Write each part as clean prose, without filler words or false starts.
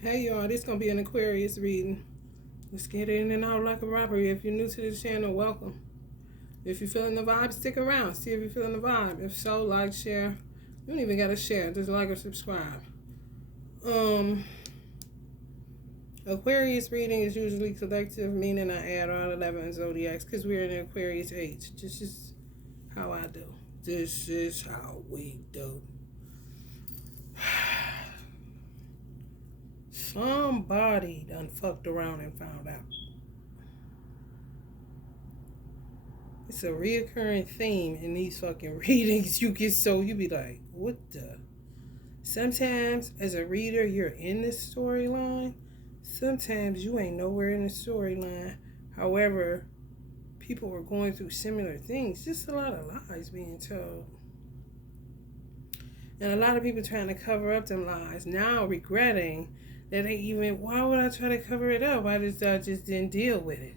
Hey y'all, this gonna be an Aquarius reading. Let's get in and out like a robbery. If you're new to the channel, welcome. If you're feeling the vibe, stick around. See if you're feeling the vibe. If so, like, share. You don't even gotta share. Just like or subscribe. Um, Aquarius reading is usually collective, meaning I add all 11 zodiacs because we're in the Aquarius age. This is how I do. This is how we do. Somebody done fucked around and found out. It's a reoccurring theme in these fucking readings. You be like, what the? Sometimes as a reader, you're in this storyline. Sometimes you ain't nowhere in the storyline. However, people are going through similar things. Just a lot of lies being told. And a lot of people trying to cover up them lies. Now regretting that why would I try to cover it up? I just didn't deal with it.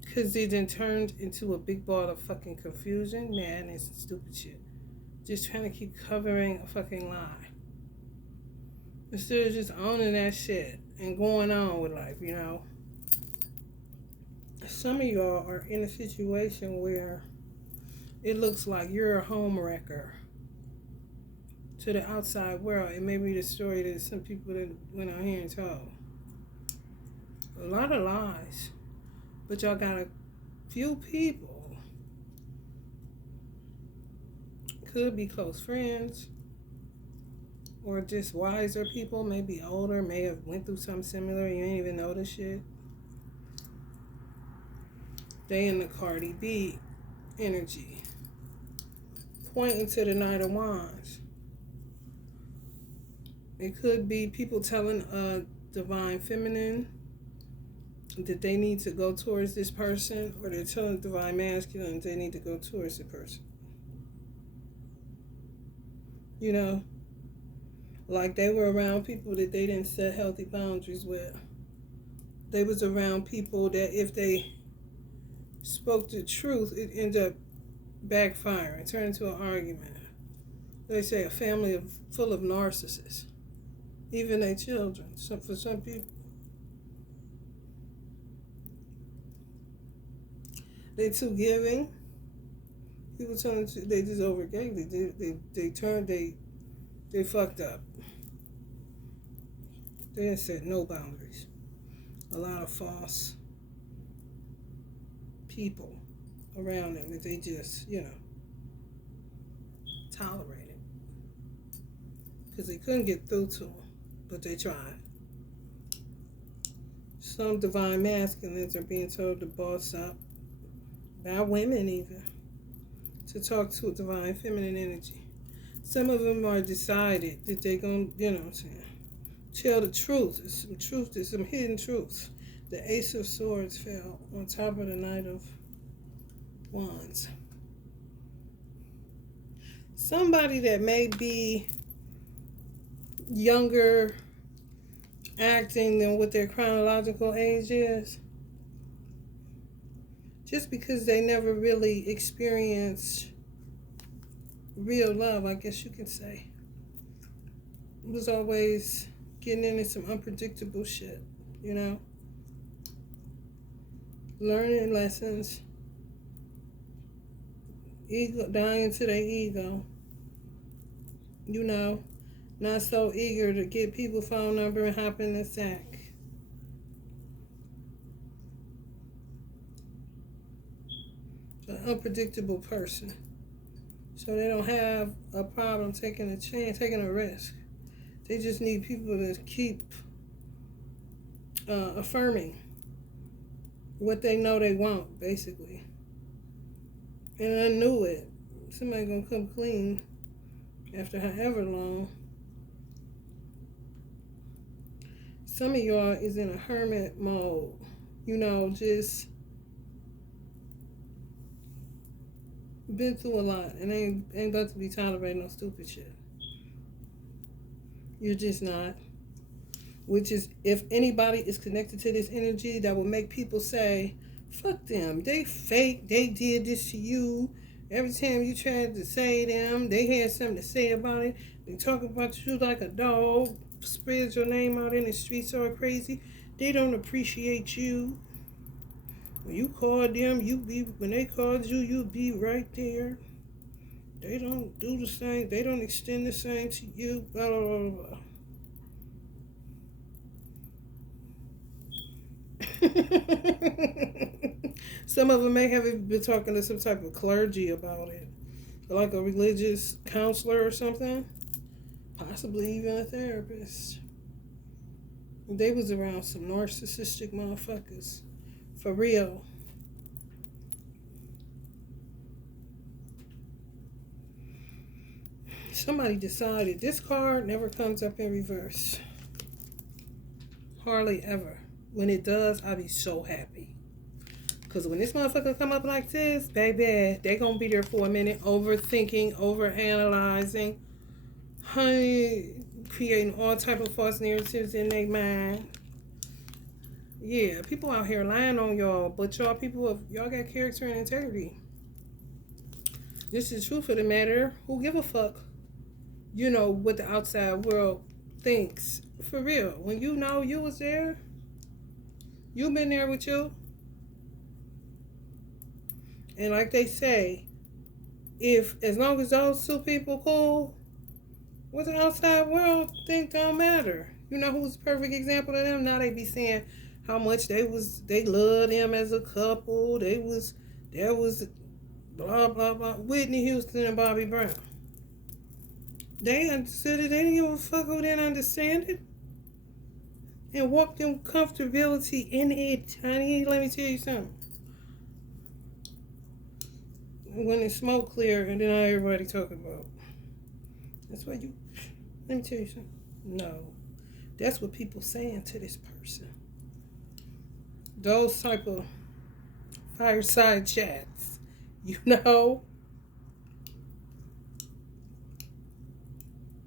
Because it then turned into a big ball of fucking confusion, madness, and stupid shit. Just trying to keep covering a fucking lie. Instead of just owning that shit and going on with life, you know. Some of y'all are in a situation where it looks like you're a homewrecker to the outside world. It may be the story that some people that went out here and told. A lot of lies. But y'all got a few people, could be close friends, or just wiser people, maybe older, may have went through something similar, you ain't even know this shit. They in the Cardi B energy, pointing to the Knight of Wands. It could be people telling a divine feminine that they need to go towards this person, or they're telling divine masculine they need to go towards the person. You know, like they were around people that they didn't set healthy boundaries with. They was around people that if they spoke the truth, it ended up backfiring, turned into an argument. They say a family full of narcissists, even their children. So for some people, they too giving. People telling they just overgave. They fucked up. They didn't set no boundaries. A lot of false people around them that they just, tolerated. Because they couldn't get through to them, but they tried. Some divine masculines are being told to boss up, by women even, to talk to a divine feminine energy. Some of them are decided that they're going to, tell the truth. There's some hidden truths. The Ace of Swords fell on top of the Knight of Wands. Somebody that may be younger acting than what their chronological age is, just because they never really experienced real love, I guess you could say. Was always getting into some unpredictable shit, learning lessons, dying to their ego, not so eager to get people's phone number and hop in the sack. An unpredictable person. So they don't have a problem taking a chance, taking a risk. They just need people to keep affirming what they know they want, basically. And I knew it. Somebody gonna come clean after however long. Some of y'all is in a hermit mode. Just been through a lot and ain't about to be tolerating no stupid shit. You're just not. Which is, if anybody is connected to this energy, that will make people say, fuck them. They fake. They did this to you. Every time you tried to say them, they had something to say about it. They talk about you like a dog. spread your name out in the streets all crazy. They don't appreciate you. When you called them, when they called you, you be right there. They don't do the same. They don't extend the same to you. Blah, blah, blah. Some of them may have been talking to some type of clergy about it, like a religious counselor or something, possibly even a therapist. They was around some narcissistic motherfuckers, for real. Somebody decided this card never comes up in reverse. Hardly ever. When it does, I be so happy. Because when this motherfucker come up like this, baby, they gonna be there for a minute, overthinking, overanalyzing, honey, creating all type of false narratives in their mind. Yeah, people out here lying on y'all, but y'all got character and integrity. This is the truth of the matter. Who give a fuck? You know what the outside world thinks. For real. When you know you was there, you been there with you. And like they say, as long as those two people cool, what the outside world think don't matter. You know who's a perfect example of them? Now they be saying how much they loved them as a couple. There was blah blah blah. Whitney Houston and Bobby Brown. They understood it. They didn't give a fuck who didn't understand it. And walked them comfortability in it, honey. Let me tell you something. When the smoke clear and then everybody talk about. That's what let me tell you something. No. That's what people saying to this person. Those type of fireside chats. You know?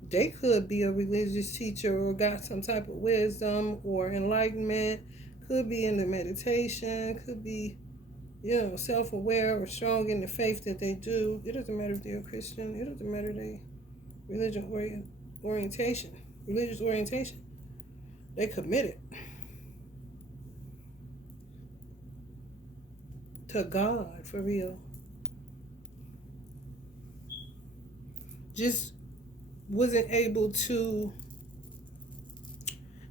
They could be a religious teacher or got some type of wisdom or enlightenment. Could be into meditation. Could be, self-aware or strong in the faith that they do. It doesn't matter if they're a Christian. It doesn't matter their religious orientation. They committed to God, for real. Just wasn't able to.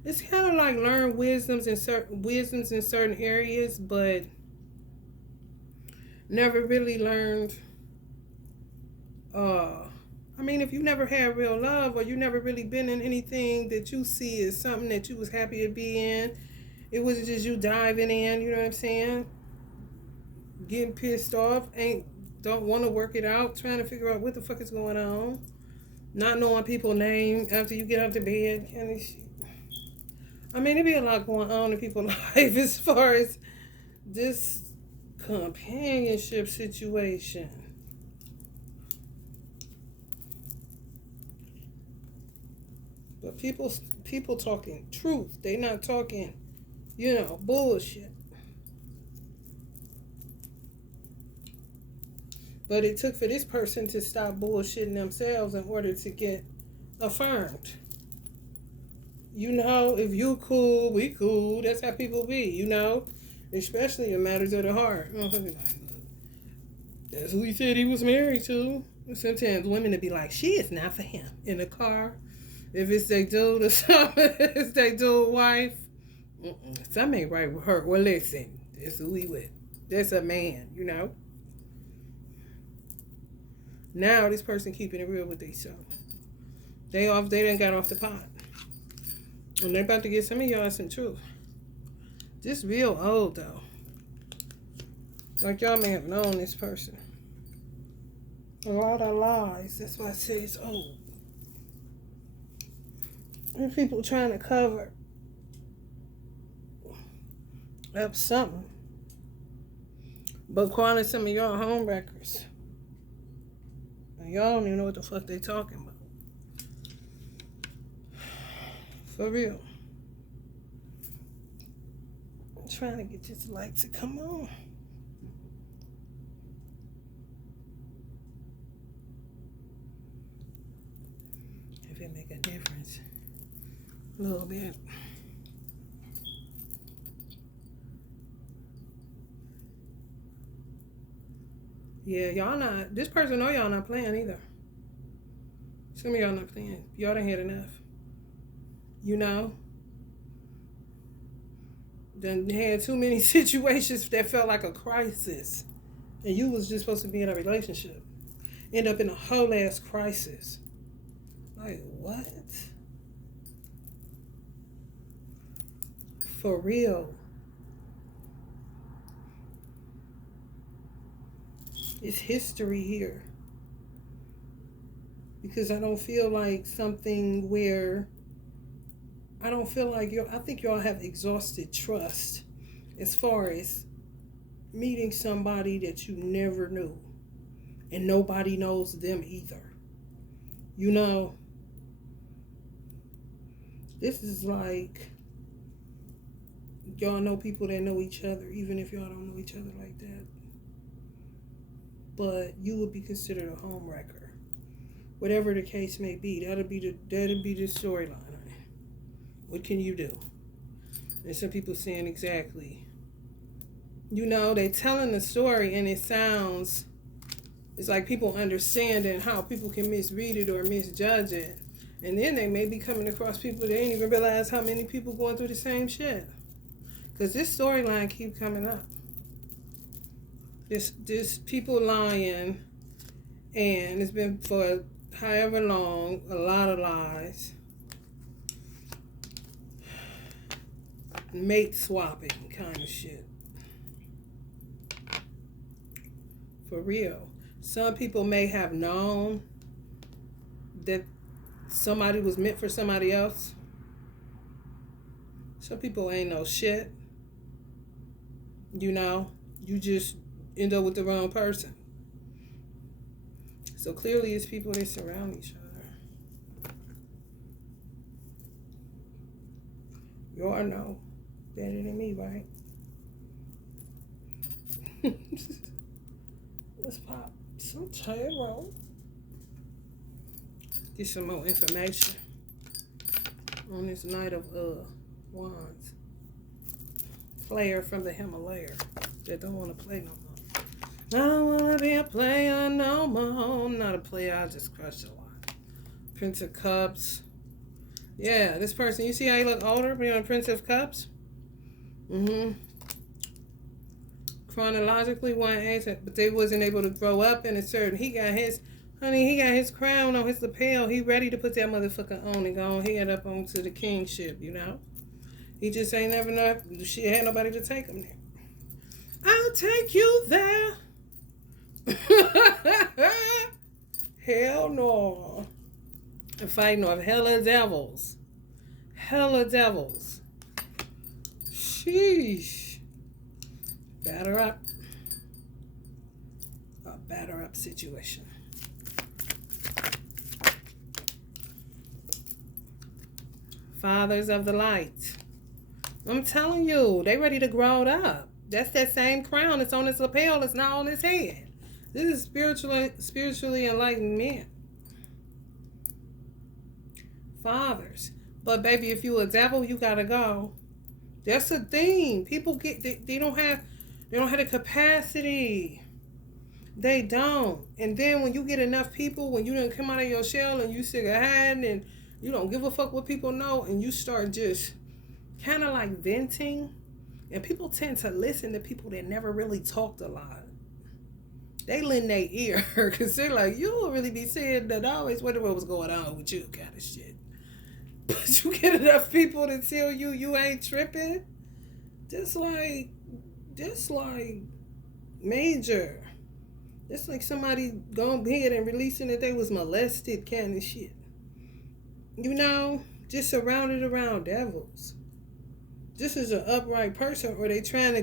It's kind of like learn wisdoms in certain areas, but never really learned. If you never had real love, or you never really been in anything that you see as something that you was happy to be in, it was just you diving in. You know what I'm saying? Getting pissed off, don't want to work it out, trying to figure out what the fuck is going on. Not knowing people's name after you get out of bed. Kind of shit. There be a lot going on in people's life as far as this companionship situation. But people talking truth. They not talking, bullshit. But it took for this person to stop bullshitting themselves in order to get affirmed. If you cool, we cool. That's how people be, Especially in matters of the heart. That's who he said he was married to. Sometimes women would be like, she is not for him. In the car. If it's their dude or something, it's their dude wife. Something ain't right with her. Well, listen, that's who he with. That's a man, Now this person keeping it real with themselves. They done got off the pot. And they're about to get some of y'all some truth. This real old though. Like y'all may have known this person. A lot of lies. That's why I say it's old. And people trying to cover up something. But calling some of y'all homewreckers. And y'all don't even know what the fuck they talking about. For real. I'm trying to get this light to come on. If it make a difference. A little bit. Yeah, y'all not, this person know y'all not playing either. Some of y'all not playing. Y'all done had enough. You know? Done had too many situations that felt like a crisis. And you was just supposed to be in a relationship. End up in a whole ass crisis. Like, what? For real. It's history here. Because I don't feel like something where I don't feel like I think y'all have exhausted trust as far as meeting somebody that you never knew and nobody knows them either. You know, this is like y'all know people that know each other, even if y'all don't know each other like that. But you would be considered a homewrecker. Whatever the case may be, that'll be the storyline. What can you do? And some people saying exactly. You know, they telling the story and it sounds, it's like people understanding how people can misread it or misjudge it. And then they may be coming across people they ain't even realize how many people going through the same shit. Because this storyline keep coming up. This people lying, and it's been for however long, a lot of lies. Mate swapping kind of shit. For real. Some people may have known that somebody was meant for somebody else. Some people ain't no shit. You know, you just end up with the wrong person. So clearly it's people that surround each other. You all know better than me, right? Let's pop some tarot. Get some more information on this Knight of Wands. Player from the Himalaya that don't want to play no more. I don't want to be a player no more. I'm not a player, I just crush a lot. Prince of Cups. Yeah, this person, you see how he look older being a Prince of Cups? Chronologically one age, but they wasn't able to grow up in a certain, he got his crown on his lapel. He ready to put that motherfucker on and go head up onto the kingship, you know? He just ain't never know she had nobody to take him there. I'll take you there. Hell no. I'm fighting off hella devils. Hella devils. Sheesh. Batter up. A batter up situation. Fathers of the light. I'm telling you, they ready to grow up. That's that same crown that's on his lapel. It's not on his head. This is spiritually enlightened men. Fathers. But baby, if you a devil, you gotta go. That's the thing. People they don't have the capacity. They don't. And then when you get enough people, when you done come out of your shell and you sick of hiding and you don't give a fuck what people know, and you start just kind of like venting, and people tend to listen to people that never really talked a lot. They lend their ear because they're like, you don't really be saying that. I always wonder what was going on with you, kind of shit. But you get enough people to tell you ain't tripping, just like major. It's like somebody going ahead and releasing that they was molested, kind of shit. You know, just surrounded around devils. This is an upright person, or they trying to.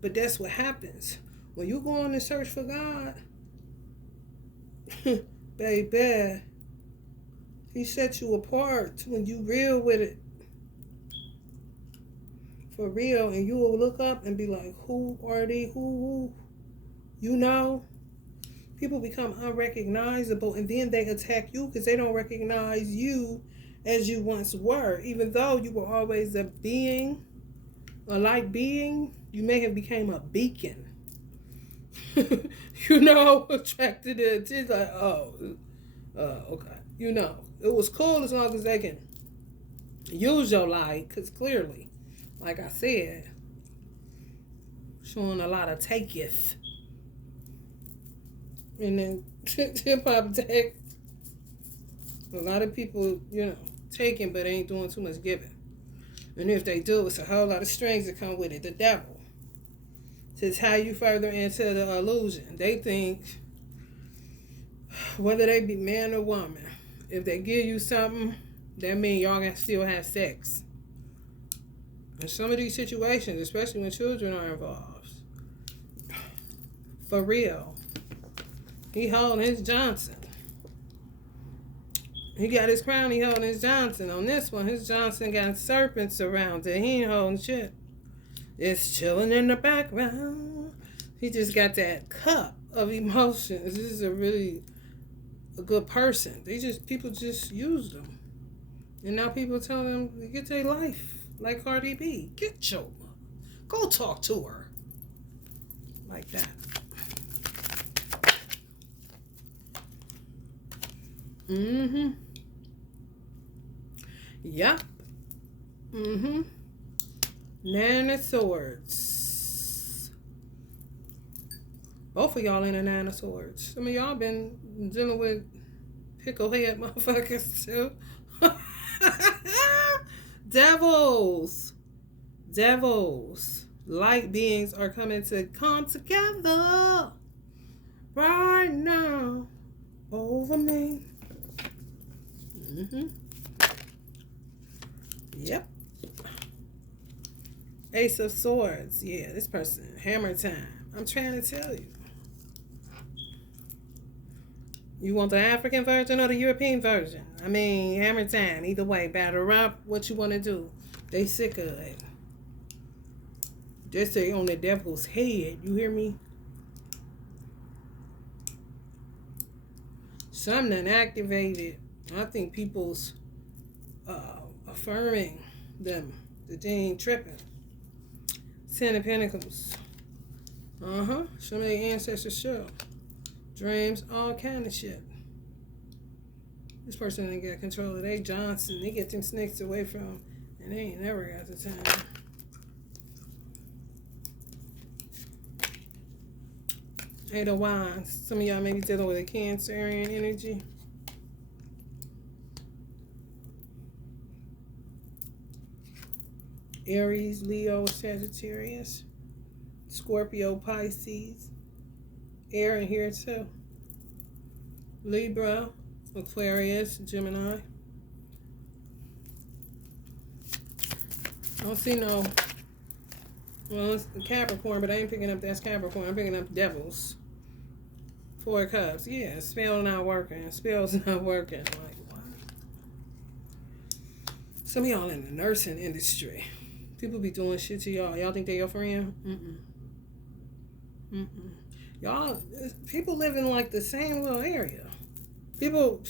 But that's what happens when you go on to search for God, baby. He set you apart when you real with it, for real, and you will look up and be like, "Who are they? Who?" You know, people become unrecognizable, and then they attack you because they don't recognize you as you once were. Even though you were always a being, a light being, you may have become a beacon. Attracted to attention. Like, okay. It was cool as long as they can use your light, because clearly, like I said, showing a lot of taketh. And then hip hop tech, a lot of people, taking, but ain't doing too much giving. And if they do, it's a whole lot of strings that come with it. The devil. To tie you further into the illusion. They think, whether they be man or woman, if they give you something, that means y'all can still have sex. In some of these situations, especially when children are involved, for real, he holding his Johnson. He got his crown, he holding his Johnson. On this one, his Johnson got serpents around it. He ain't holding shit. It's chilling in the background. He just got that cup of emotions. This is a good person. People just use them. And now people tell them to get their life. Like Cardi B. Go talk to her. Like that. Mm-hmm. Yep. Mm-hmm. Nine of Swords. Both of y'all in a Nine of Swords. Some of y'all been dealing with picklehead motherfuckers too. Devils. Light beings are coming to come together right now over me. Mm-hmm. Yep. Ace of Swords. Yeah, this person. Hammer time. I'm trying to tell you. You want the African version or the European version? I mean, hammer time. Either way, batter up what you want to do. They sick of it. Just say on the devil's head. You hear me? Something activated. I think people's affirming them that they ain't tripping. Ten of Pentacles. Some of their ancestors show. Dreams, all kind of shit. This person ain't got control of their Johnson. They get them snakes away from them, and they ain't never got the time. Eight of Wands. Some of y'all may be dealing with a Cancerian energy. Aries, Leo, Sagittarius, Scorpio, Pisces, air in here too. Libra, Aquarius, Gemini. I don't see no, well, it's Capricorn, but I ain't picking up that's Capricorn. I'm picking up devils. Four of Cups. Yeah, spell not working. Spell's not working. Like, what? Some of y'all in the nursing industry. People be doing shit to y'all. Y'all think they your friend? Y'all, people live in like the same little area. People,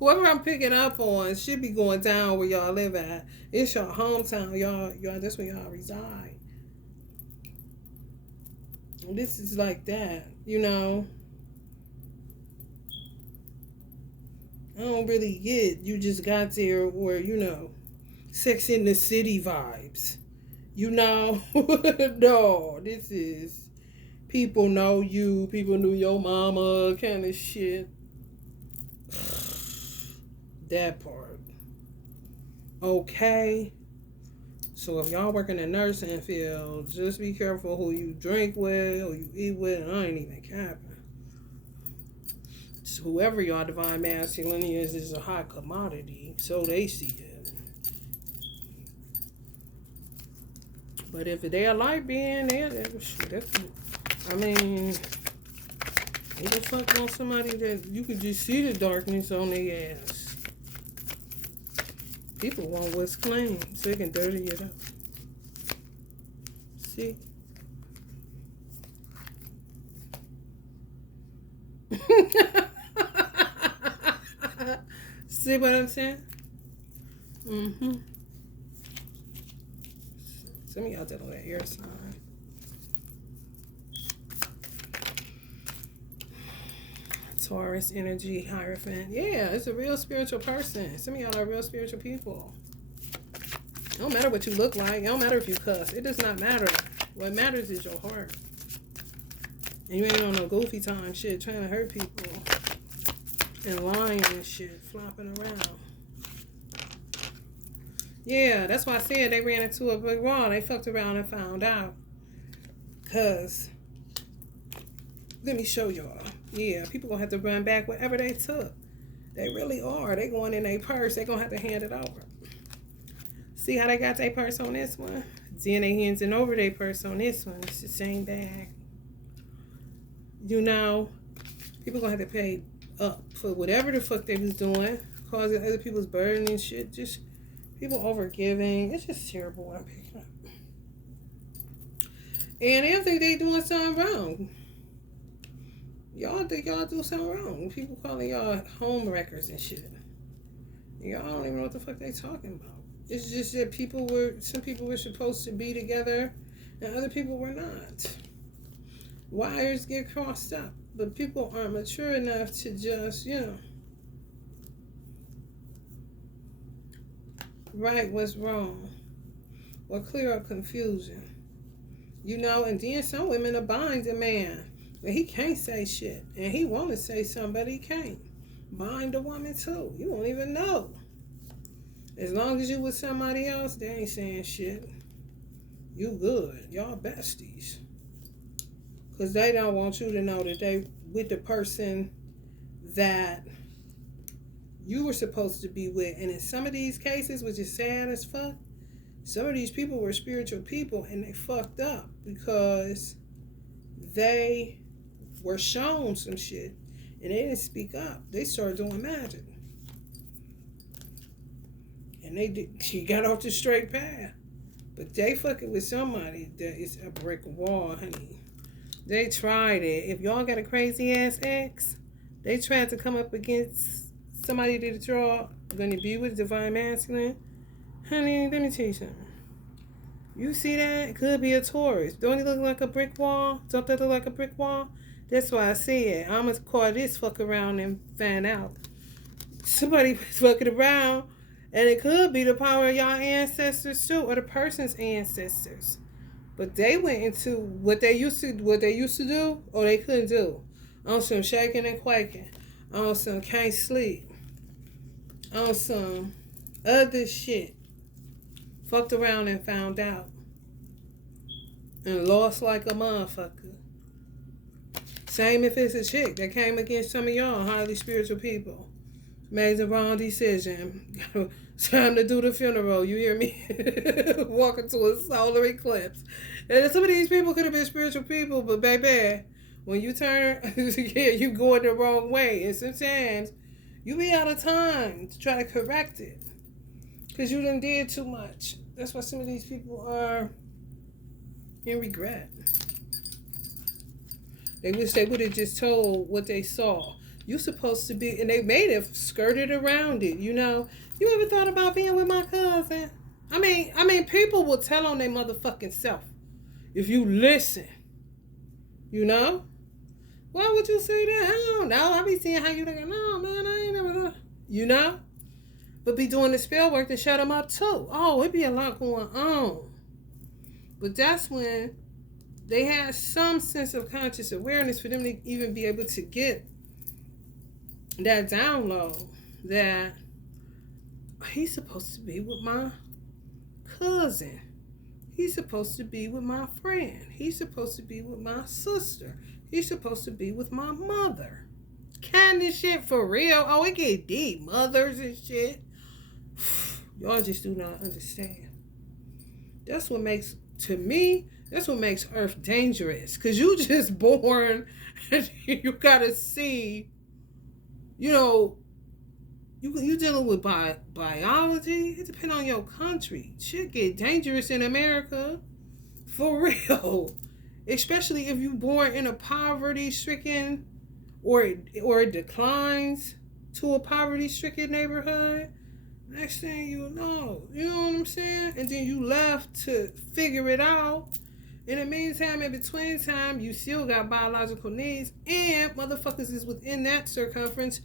whoever I'm picking up on should be going down where y'all live at. It's your hometown. Y'all, that's where y'all reside. This is like that, I don't really get, you just got there where, Sex in the City vibes. No, this is people know you, people knew your mama kind of shit. That part. Okay. So if y'all work in the nursing field, just be careful who you drink with, who you eat with, and I ain't even capping. So whoever y'all divine masculine is a hot commodity, so they see it. But if they a light being, who the fuck want somebody that you could just see the darkness on their ass? People want what's clean, so they can dirty it up. See? See what I'm saying? Mm-hmm. Some of y'all dealing with air sign. Taurus energy, Hierophant. Yeah, it's a real spiritual person. Some of y'all are real spiritual people. It don't matter what you look like. It don't matter if you cuss. It does not matter. What matters is your heart. And you ain't on no goofy time shit trying to hurt people. And lying and shit. Flopping around. Yeah, that's why I said they ran into a big wall. They fucked around and found out. Because, let me show y'all. Yeah, people gonna have to run back whatever they took. They really are. They going in their purse. They gonna have to hand it over. See how they got their purse on this one? Then they handing over their purse on this one. It's the same bag. You know, people gonna have to pay up for whatever the fuck they was doing, causing other people's burden and shit. Just people overgiving. It's just terrible what I'm picking up. And they think they doing something wrong. Y'all think y'all do something wrong. People calling y'all homewreckers and shit. Y'all don't even know what the fuck they talking about. It's just that some people were supposed to be together and other people were not. Wires get crossed up, but people aren't mature enough to just, right what's wrong or clear up confusion. And then some women are buying the man. But he can't say shit. And he want to say something, but he can't. Bind a woman too. You won't even know. As long as you with somebody else, they ain't saying shit. You good. Y'all besties. Because they don't want you to know that they with the person that you were supposed to be with. And in some of these cases, which is sad as fuck, some of these people were spiritual people and they fucked up because they were shown some shit and they didn't speak up. They started doing magic. And she got off the straight path. But they fucking with somebody that is a brick wall, honey. They tried it. If y'all got a crazy ass ex, they tried to come up against somebody that y'all gonna be with divine masculine. Honey, let me tell you something. You see that? It could be a Taurus. Don't it look like a brick wall? Don't that look like a brick wall? That's why I said I'm gonna call this fuck around and find out. Somebody was fucking around, and it could be the power of y'all ancestors too, or the person's ancestors. But they went into what they used to do, or they couldn't do. On some shaking and quaking, on some can't sleep, on some other shit. Fucked around and found out. And lost like a motherfucker. Same if it's a chick that came against some of y'all highly spiritual people. Made the wrong decision. Time to do the funeral. You hear me? Walk into a solar eclipse. And some of these people could have been spiritual people, but baby, when you turn, you going the wrong way. And sometimes you be out of time to try to correct it. Because you done did too much. That's why some of these people are in regret. They wish they would have just told what they saw. You supposed to be, and they may have skirted around it, You ever thought about being with my cousin? I mean, people will tell on their motherfucking self. If you listen. Why would you say that? I don't know. I be seeing how you looking. No, man, I ain't never. But be doing the spell work to shut them up too. Oh, it be a lot going on. But that's when they had some sense of conscious awareness for them to even be able to get that download that he's supposed to be with my cousin. He's supposed to be with my friend. He's supposed to be with my sister. He's supposed to be with my mother. Kind of shit for real. Oh, it get deep. Mothers and shit. Y'all just do not understand. That's what makes Earth dangerous. Because you just born and you gotta see, you dealing with biology. It depends on your country. Shit get dangerous in America. For real. Especially if you born in a poverty-stricken or it declines to a poverty-stricken neighborhood. Next thing you know what I'm saying? And then you left to figure it out. In the meantime, in between time, you still got biological needs, and motherfuckers is within that circumference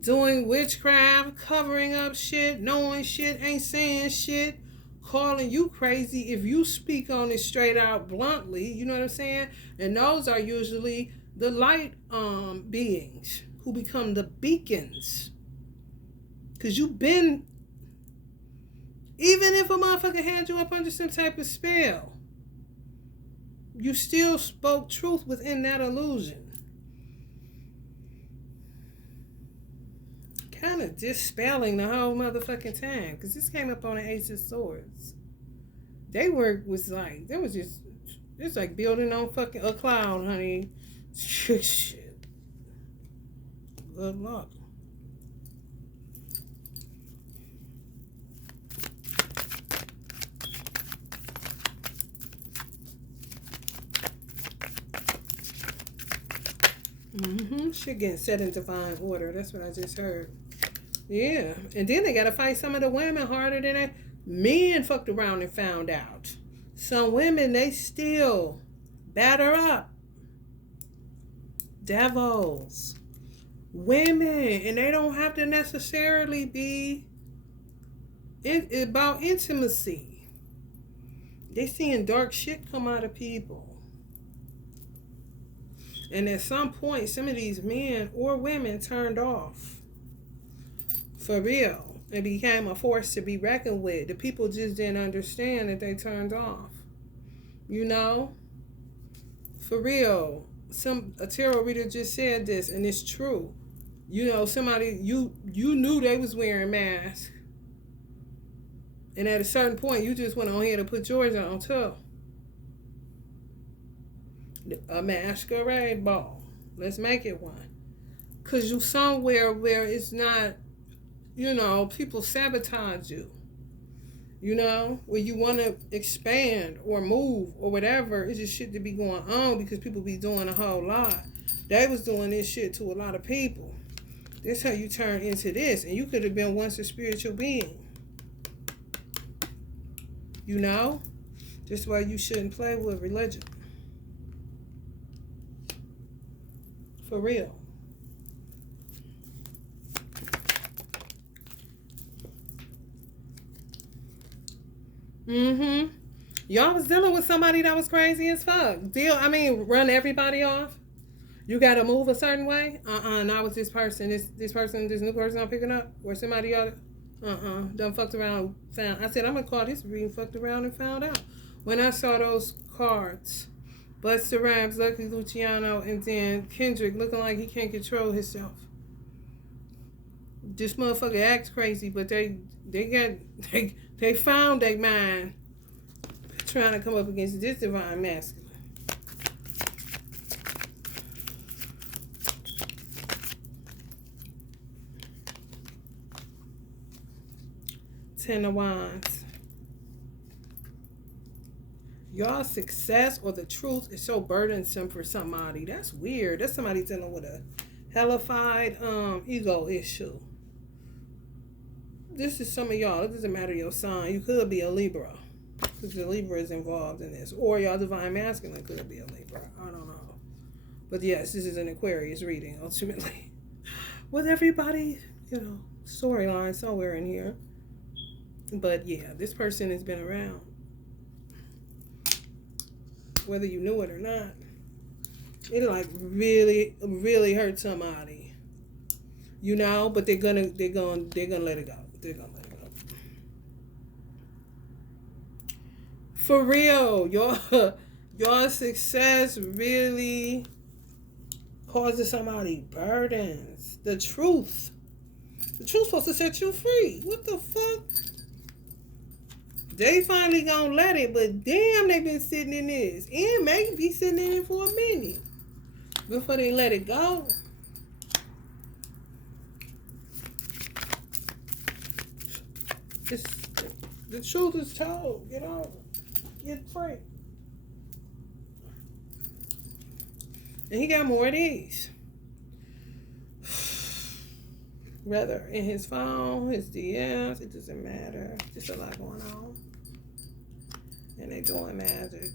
doing witchcraft, covering up shit, knowing shit, ain't saying shit, calling you crazy if you speak on it straight out bluntly, you know what I'm saying? And those are usually the light beings who become the beacons. Cause you've been, even if a motherfucker had you up under some type of spell, you still spoke truth within that illusion. Kind of dispelling the whole motherfucking time. Because this came up on the Ace of Swords. They work was like, they was just, it's like building on fucking a cloud, honey. Shit. Good luck. Shit getting set in divine order. That's what I just heard. Yeah. And then they gotta fight some of the women harder than that. Men fucked around and found out. Some women, they still batter up. Devils. Women. And they don't have to necessarily be about intimacy. They seeing dark shit come out of people. And at some point, some of these men or women turned off. For real. It became a force to be reckoned with. The people just didn't understand that they turned off. You know? For real. A tarot reader just said this, and it's true. You know, somebody, you knew they was wearing masks. And at a certain point, you just went on here to put yours on too. A masquerade ball. Let's make it one. Because you somewhere where it's not, you know, people sabotage you. You know, where you want to expand or move or whatever. It's just shit to be going on because people be doing a whole lot. They was doing this shit to a lot of people. That's how you turn into this. And you could have been once a spiritual being. You know? That's why you shouldn't play with religion. For real. Y'all was dealing with somebody that was crazy as fuck. Run everybody off. You gotta move a certain way. Not with this person. This new person I'm picking up. Or somebody else. Done fucked around found. I said, I'm gonna call this reading fucked around and found out. When I saw those cards. Busta Rhymes, Lucky Luciano, and then Kendrick looking like he can't control himself. This motherfucker acts crazy, but they found their mind trying to come up against this divine masculine. Ten of Wands. Y'all success or the truth is so burdensome for somebody. That's weird. That's somebody dealing with a hellified ego issue. This is some of y'all. It doesn't matter your sign. You could be a Libra. Because the Libra is involved in this. Or y'all divine masculine could be a Libra. I don't know. But yes, this is an Aquarius reading, ultimately. With everybody, storyline somewhere in here. But yeah, this person has been around. Whether you knew it or not, it like really, really hurt somebody, but they're gonna let it go. They're gonna let it go. For real, your success really causes somebody burdens. The truth's supposed to set you free. What the fuck? They finally gonna let it, but damn, they been sitting in this. And maybe be sitting in it for a minute before they let it go. The truth is told. Get on. Get free. And he got more of these. Whether in his phone, his DMs, it doesn't matter. Just a lot going on. And they doing magic.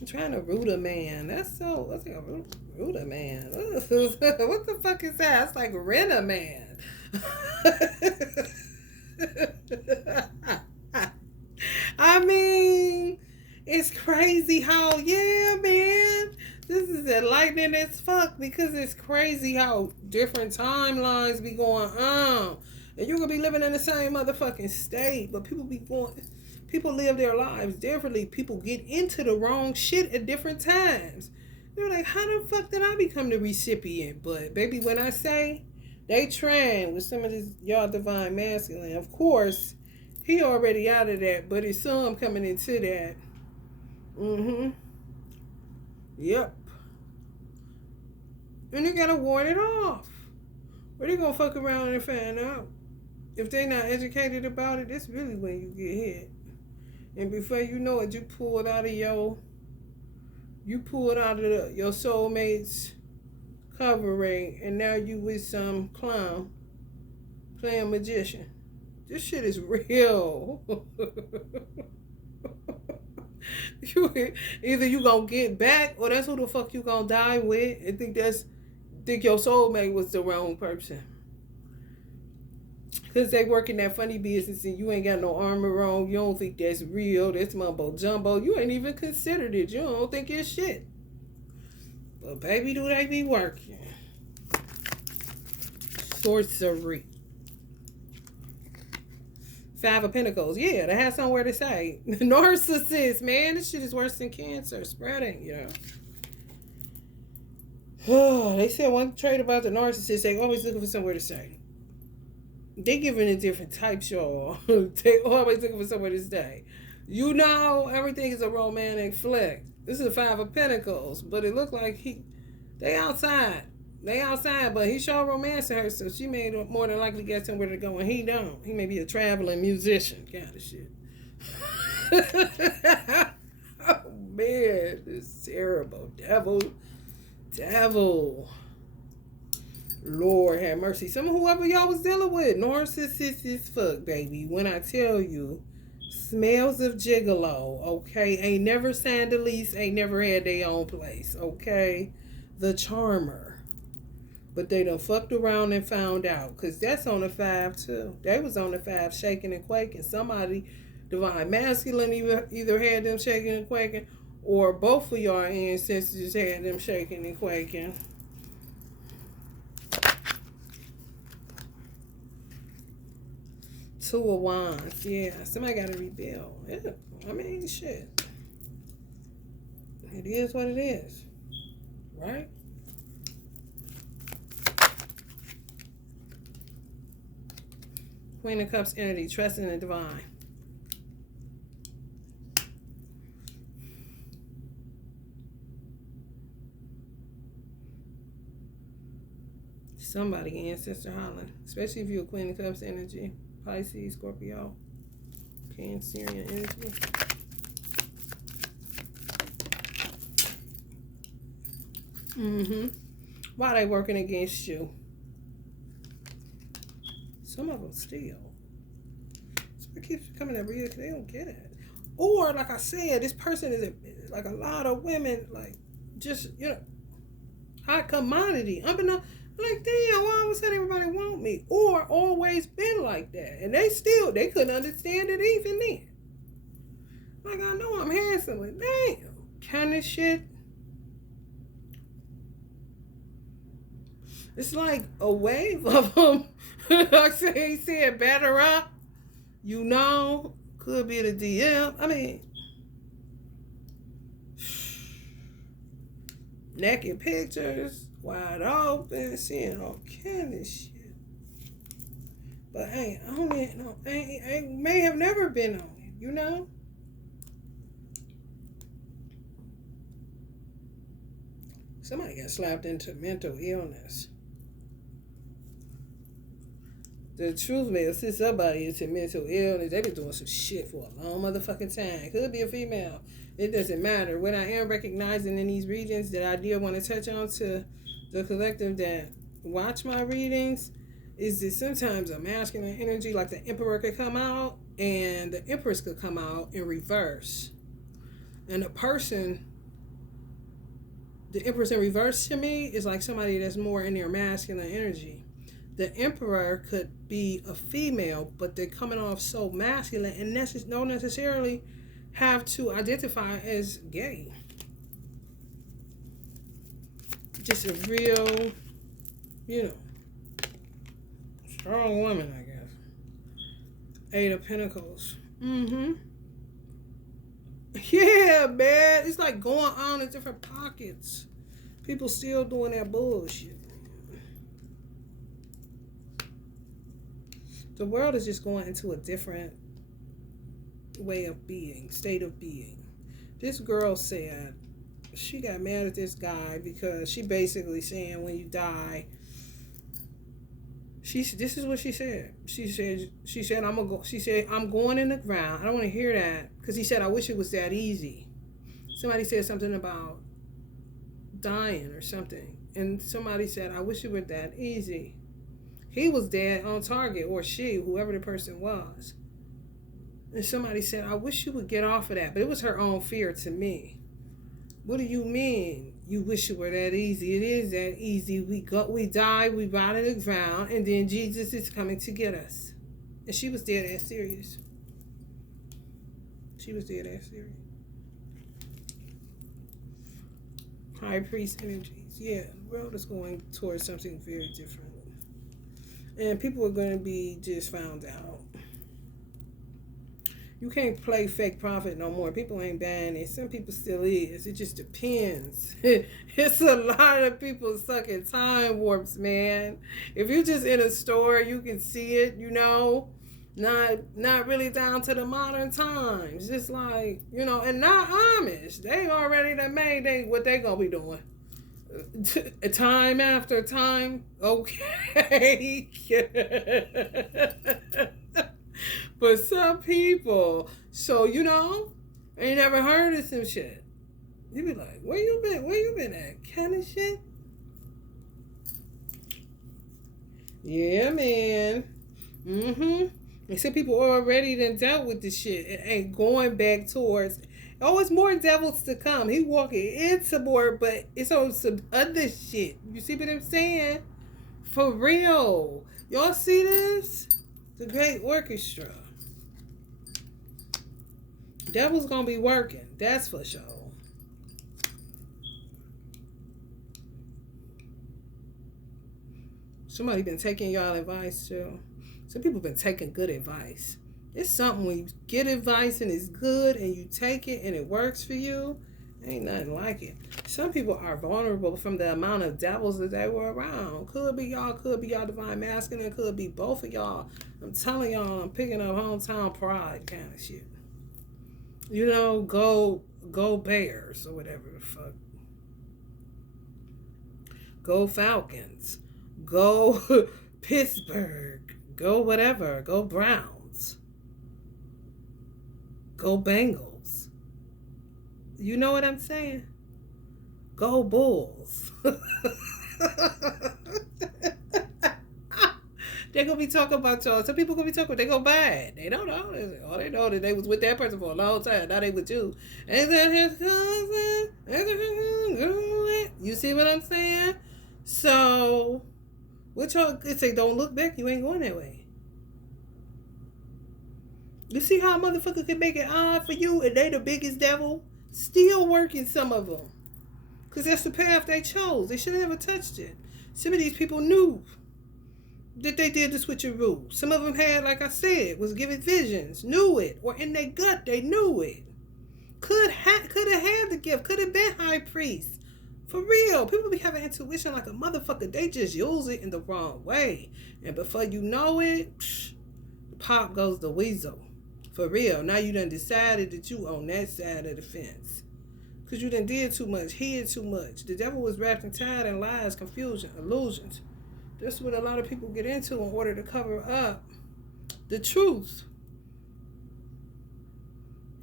I'm trying to root a man. That's like a root a man. What the fuck is that? It's like rent a man. I mean, it's crazy how, yeah, man. This is enlightening as fuck because it's crazy how different timelines be going on. And you're going to be living in the same motherfucking state, but people live their lives differently. People get into the wrong shit at different times. You're like, how the fuck did I become the recipient? But baby, when I say they train with some of this y'all divine masculine, of course, he already out of that, but his son coming into that. Yep. And they gotta ward it off. Or they gonna fuck around and find out. If they not educated about it, that's really when you get hit. And before you know it, you pulled out of your soulmate's covering, and now you with some clown playing magician. This shit is real. Either you gonna get back, or that's who the fuck you gonna die with, and think your soulmate was the wrong person. Because they work in that funny business and you ain't got no armor on. You don't think that's real. That's mumbo jumbo. You ain't even considered it. You don't think it's shit. But baby, do they be working. Sorcery. 5 of Pentacles. Yeah, they have somewhere to say. Narcissist, man. This shit is worse than cancer. Spreading, you know. They said one trait about the narcissist, they always looking for somewhere to say. They giving it different types, y'all. They always looking for somewhere to stay. You know, everything is a romantic flick. This is a 5 of Pentacles, but it looked like they outside. They outside, but he showed romance to her, so she may more than likely get somewhere to go, and he don't. He may be a traveling musician kind of shit. Oh, man. This is terrible. Devil. Lord have mercy. Some of whoever y'all was dealing with, narcissist as fuck, baby. When I tell you, smells of gigolo, okay? Ain't never signed a lease, ain't never had their own place, okay? The charmer. But they done fucked around and found out, because that's on the 5 too. They was on the 5 shaking and quaking. Somebody, divine masculine, either had them shaking and quaking, or both of y'all ancestors had them shaking and quaking. Two of Wands. Yeah, somebody got to rebuild. Yeah, I mean, shit. It is what it is. Right? Queen of Cups energy. Trusting the divine. Somebody ancestor hollering. Especially if you're a Queen of Cups energy. Pisces, Scorpio, Cancerian energy. Why they working against you? Some of them still. So it keeps coming up real because they don't get it. Or, like I said, this person is like a lot of women, like, just, you know, hot commodity. Like, damn, why all of a sudden everybody want me? Or always been like that. And they couldn't understand it even then. Like, I know I'm handsome, but damn, kind of shit. It's like a wave of them. Like he said, batter up. You know, could be the DM. I mean, naked pictures. Wide open, seeing all kind of shit. But ain't on it. No, ain't may have never been on it, you know? Somebody got slapped into mental illness. The truth is, since somebody into mental illness, they been doing some shit for a long motherfucking time. Could be a female. It doesn't matter. What I am recognizing in these regions that I did want to touch on to the collective, that watch my readings is that sometimes a masculine energy, like the Emperor, could come out, and the Empress could come out in reverse. And the Empress in reverse to me is like somebody that's more in their masculine energy. The Emperor could be a female, but they're coming off so masculine and don't necessarily have to identify as gay. Just a real, strong woman, I guess. Eight of Pentacles. Mm-hmm. Yeah, man. It's like going on in different pockets. People still doing that bullshit. The world is just going into a different way of being, state of being. This girl said she got mad at this guy because she basically saying when you die, this is what she said. She said I'm going in the ground. I don't want to hear that because he said I wish it was that easy. Somebody said something about dying or something, and somebody said I wish it were that easy. He was dead on target, or she, whoever the person was. And somebody said I wish you would get off of that, but it was her own fear to me. What do you mean? You wish it were that easy? It is that easy. We die, we rot in the ground, and then Jesus is coming to get us. And she was dead ass serious. She was dead ass serious. High priest energies. Yeah, the world is going towards something very different. And people are going to be just found out. You can't play fake prophet no more. People ain't buying it. Some people still is. It just depends. It's a lot of people stuck in time warps, man. If you're just in a store, you can see it, not really down to the modern times. Just like, and not Amish. They already done made what they gonna be doing. Time after time. Okay. But some people, so ain't never heard of some shit. You be like, where you been at? Kind of shit. Yeah, man. Mm-hmm. And some people already done dealt with this shit and ain't going back towards. Oh, it's more devils to come. He walking into more, but it's on some other shit. You see what I'm saying? For real. Y'all see this? The great orchestra. Devil's gonna be working. That's for sure. Somebody been taking y'all advice too. Some people been taking good advice. It's something when you get advice and it's good and you take it and it works for you. Ain't nothing like it. Some people are vulnerable from the amount of devils that they were around. Could be y'all divine masculine, could be both of y'all. I'm telling y'all, I'm picking up hometown pride kind of shit. Go Bears or whatever the fuck. Go Falcons. Go Pittsburgh. Go whatever. Go Browns. Go Bengals. You know what I'm saying? Go Bulls. They're going to be talking about y'all. Some people going to be talking, they go bad. They don't know. All they know that they was with that person for a long time. Now they with you. You see what I'm saying? So, what y'all could say, don't look back, you ain't going that way. You see how a motherfucker can make it odd for you and they the biggest devil? Still working, some of them. Because that's the path they chose. They should have never touched it. Some of these people knew that they did the switcheroo. Some of them had, like I said, was given visions, knew it, or in their gut they knew it. Could have had the gift, could have been high priest. For real, people be having intuition like a motherfucker. They just use it in the wrong way, and before you know it, pop goes the weasel. For real, now you done decided that you on that side of the fence. Because you done did too much, hid too much. The devil was wrapped and tied in lies, confusion, illusions. That's what a lot of people get into in order to cover up the truth.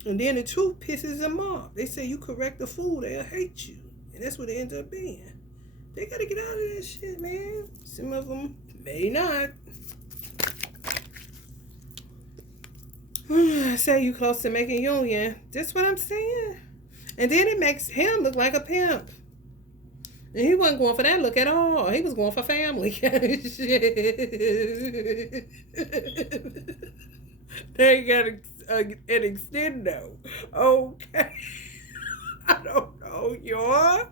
And then the truth pisses them off. They say you correct the fool, they'll hate you. And that's what it ends up being. They gotta get out of that shit, man. Some of them may not. Say you close to making union. That's what I'm saying. And then it makes him look like a pimp. And he wasn't going for that look at all. He was going for family kind of shit. They got an extendo. Okay. I don't know, y'all.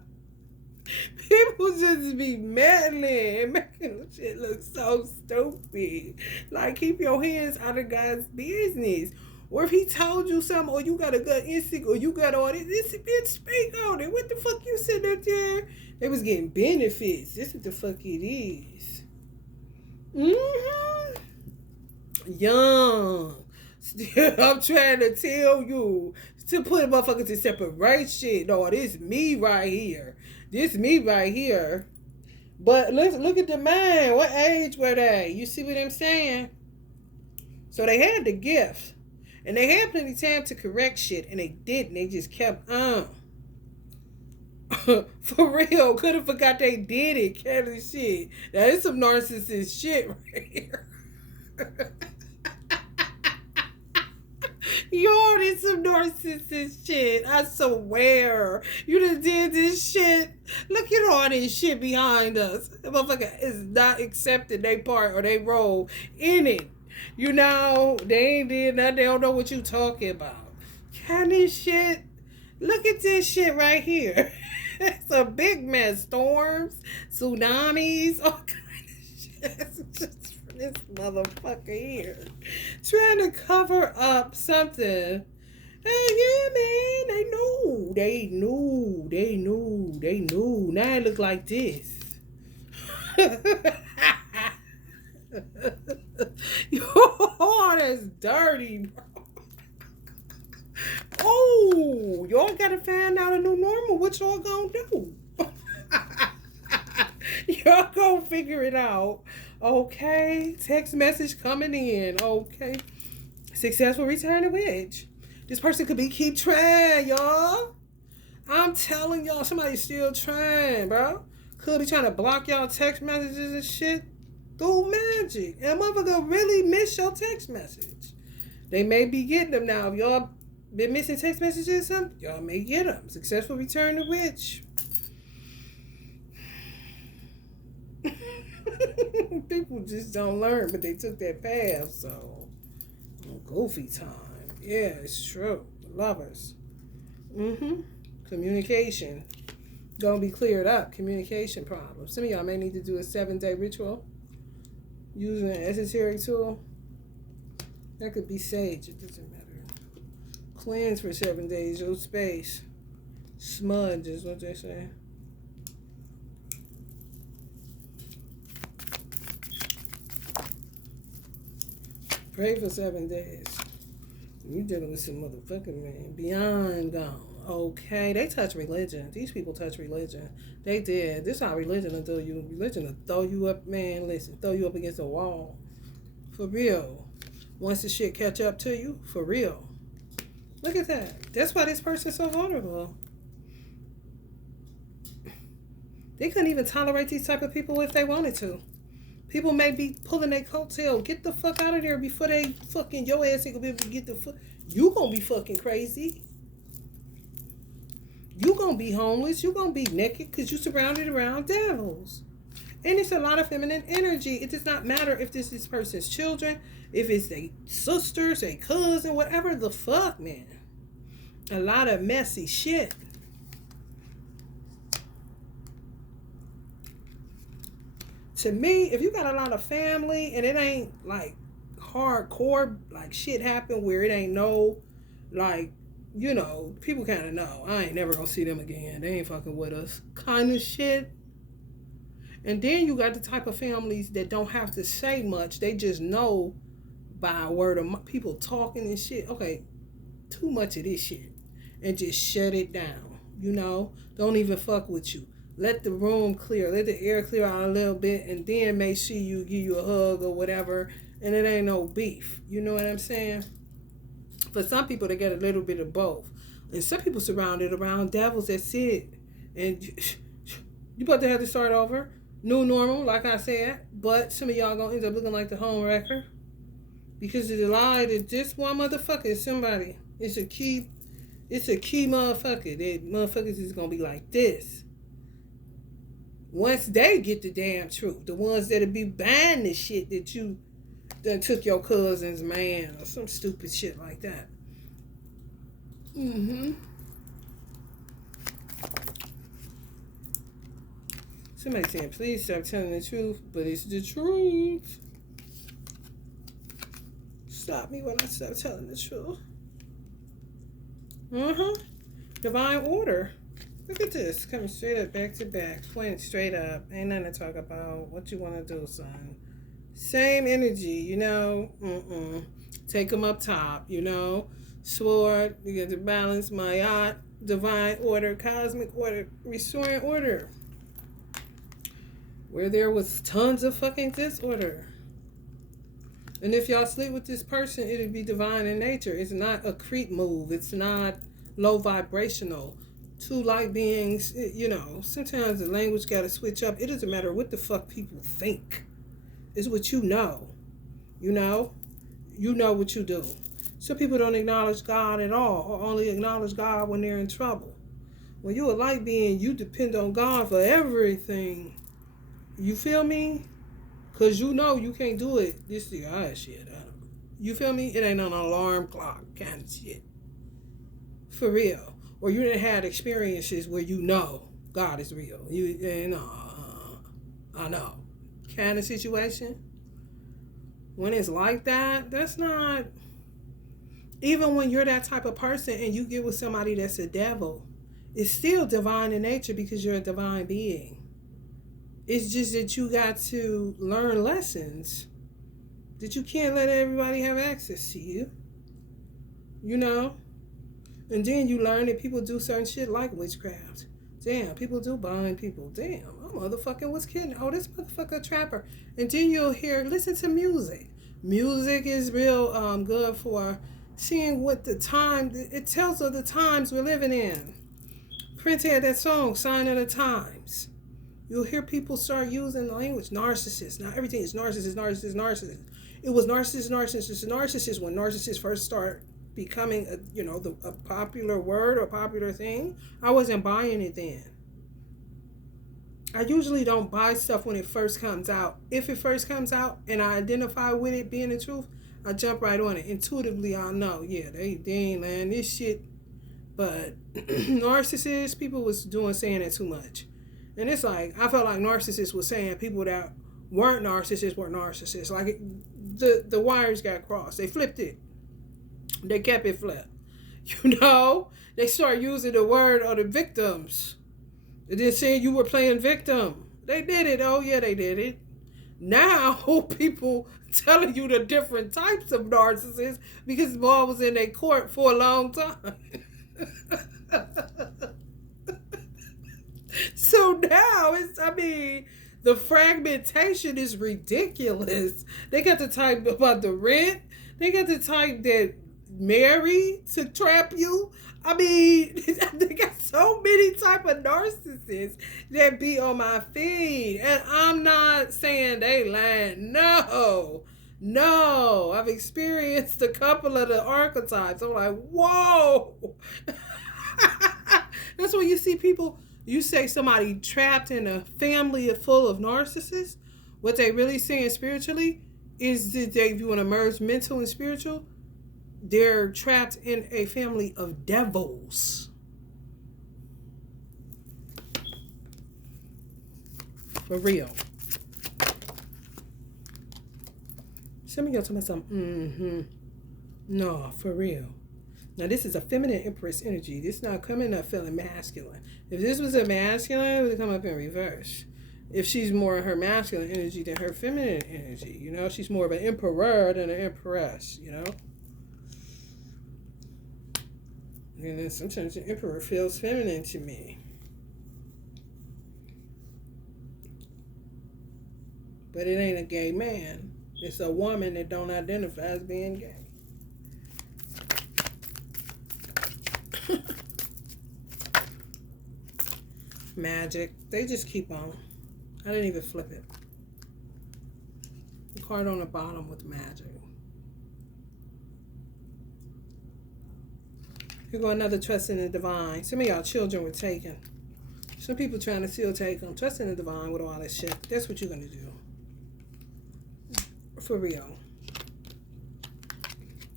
People just be meddling, making shit look so stupid. Like, keep your hands out of God's business. Or if he told you something, or you got a gut instinct, or you got all this bitch, speak on it. What the fuck you sitting up there? They was getting benefits. This is what the fuck it is. Mm-hmm. Young. I'm trying to tell you to put motherfuckers in separate shit. No, this me right here. This me right here. But look at the man. What age were they? You see what I'm saying? So they had the gift. And they had plenty of time to correct shit. And they didn't. They just kept on. For real. Could have forgot they did it. Kind of shit. That is some narcissist shit right here. Yo, this some narcissist shit. I swear. You done did this shit. Look at all this shit behind us. The motherfucker is not accepting their part or their role in it. You know, they ain't did nothing. They don't know what you talking about. Kind of shit. Look at this shit right here. It's a big mess. Storms, tsunamis, all kind of shit. It's just this motherfucker here trying to cover up something. Yeah, man, they knew. Now it look like this. Yo, that's dirty, bro. Oh, y'all gotta find out a new normal. What y'all gonna do? Y'all gonna figure it out. Okay, text message coming in. Okay, successful return to which this person could be keep trying, y'all. I'm telling y'all, somebody's still trying, bro. Could be trying to block y'all text messages and shit through magic. And motherfucker really miss your text message. They may be getting them now. If y'all been missing text messages or something, y'all may get them. Successful return to which. People just don't learn, but they took that path, so goofy time. Yeah, it's true. Lovers. Communication. Gonna be cleared up. Communication problems. Some of y'all may need to do a 7-day ritual using an esoteric tool. That could be sage, it doesn't matter. Cleanse for 7 days, your space. Smudge is what they say. Pray for 7 days. You dealing with some motherfucking man. Beyond gone. Okay. They touch religion. These people touch religion. They did. This is how religion will do you. Religion will throw you up, man. Listen, throw you up against a wall. For real. Once the shit catch up to you, for real. Look at that. That's why this person's so vulnerable. They couldn't even tolerate these type of people if they wanted to. People may be pulling their coattail. Get the fuck out of there before they fucking your ass ain't gonna be able to get the fuck. You gonna be fucking crazy. You gonna be homeless. You gonna be naked because you surrounded around devils. And it's a lot of feminine energy. It does not matter if this is person's children, if it's their sisters, their cousin, whatever the fuck, man. A lot of messy shit. To me, if you got a lot of family and it ain't like hardcore, like shit happen where it ain't no, like, you know, people kind of know, I ain't never gonna see them again. They ain't fucking with us kind of shit. And then you got the type of families that don't have to say much. They just know by word of people talking and shit. Okay, too much of this shit. And just shut it down. You know, don't even fuck with you. Let the room clear. Let the air clear out a little bit. And then may see you, give you a hug or whatever. And it ain't no beef. You know what I'm saying? For some people, they get a little bit of both. And some people surrounded around devils. That's it. And You about to have to start over. New normal, like I said. But some of y'all gonna end up looking like the homewrecker. Because of the lie that this one motherfucker is somebody. It's a key motherfucker. That motherfuckers is gonna be like this. Once they get the damn truth. The ones that'll be buying the shit that you done took your cousin's man or some stupid shit like that. Somebody saying, please stop telling the truth, but it's the truth. Stop me when I stop telling the truth. Divine order. Look at this. Coming straight up, back to back. Pointing straight up. Ain't nothing to talk about. What you want to do, son? Same energy, you know. Take them up top, you know. Sword. You get to balance. Mayat. Divine order. Cosmic order. Restoring order. Where there was tons of fucking disorder. And if y'all sleep with this person, it'll be divine in nature. It's not a creep move. It's not low vibrational. Two light beings, you know, sometimes the language got to switch up. It doesn't matter what the fuck people think. It's what you know. You know? You know what you do. Some people don't acknowledge God at all, or only acknowledge God when they're in trouble. When you're a light being, you depend on God for everything. You feel me? Because you know you can't do it. This is God shit. You feel me? It ain't an alarm clock kind of shit. For real. Or you didn't have experiences where you know God is real. I know. Kind of situation. When it's like that, that's not... Even when you're that type of person and you get with somebody that's a devil, it's still divine in nature because you're a divine being. It's just that you got to learn lessons that you can't let everybody have access to you. You know? And then you learn that people do certain shit like witchcraft. Damn, people do bind people. Damn, I motherfucking was kidding. Oh, this motherfucker a trapper. And then you'll hear, listen to music. Music is real good for seeing what the time, it tells of the times we're living in. Prince had that song, Sign of the Times. You'll hear people start using the language, narcissist. Now everything is narcissist. It was narcissist when narcissists first start becoming a popular word or popular thing. I wasn't buying it then. I usually don't buy stuff when it first comes out. If it first comes out and I identify with it being the truth, I jump right on it. Intuitively, I know, yeah, they ain't letting this shit. But narcissists, people was saying it too much. And it's like, I felt like narcissists was saying people that weren't narcissists were narcissists. Like, the wires got crossed. They flipped it. They kept it flipped. You know? They start using the word of the victims. They didn't say you were playing victim. They did it. Oh, yeah, they did it. Now, people telling you the different types of narcissists because the ball was in their court for a long time. So now, the fragmentation is ridiculous. They got to type about the rent. They got to type that Mary to trap you. They got so many type of narcissists that be on my feed. And I'm not saying they lying. No. I've experienced a couple of the archetypes. I'm like, whoa. That's when you see people... You say somebody trapped in a family full of narcissists, what they really saying spiritually is that if you want to merge mental and spiritual, they're trapped in a family of devils. For real. Some of y'all talking about something, No, for real. Now, this is a feminine empress energy. This is not coming up feeling masculine. If this was a masculine, it would come up in reverse. If she's more her masculine energy than her feminine energy, you know, she's more of an emperor than an empress, you know. And then sometimes the emperor feels feminine to me. But it ain't a gay man. It's a woman that don't identify as being gay. Magic. They just keep on. I didn't even flip it. The card on the bottom with magic. Here go another trust in the divine. Some of y'all children were taken. Some people trying to still take them. Trust in the divine with all that shit. That's what you're going to do. For real.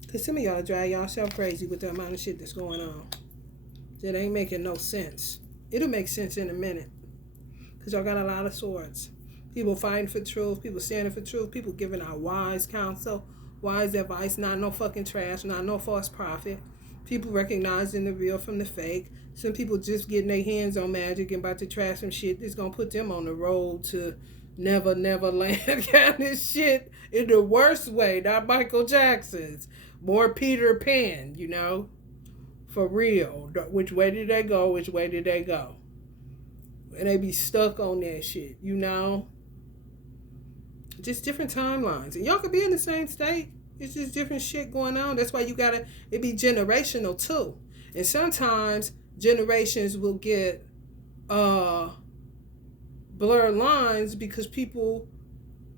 Because some of y'all drive yourself crazy with the amount of shit that's going on. That ain't making no sense. It'll make sense in a minute. Because y'all got a lot of swords. People fighting for truth. People standing for truth. People giving out wise counsel. Wise advice. Not no fucking trash. Not no false prophet. People recognizing the real from the fake. Some people just getting their hands on magic and about to try some shit that's going to put them on the road to never land kind of shit in the worst way. Not Michael Jackson's. More Peter Pan, you know. For real. Which way did they go? Which way did they go? And they be stuck on that shit, you know. Just different timelines. And y'all could be in the same state. It's just different shit going on. That's why you gotta, it be generational too. And sometimes generations will get blurred lines because people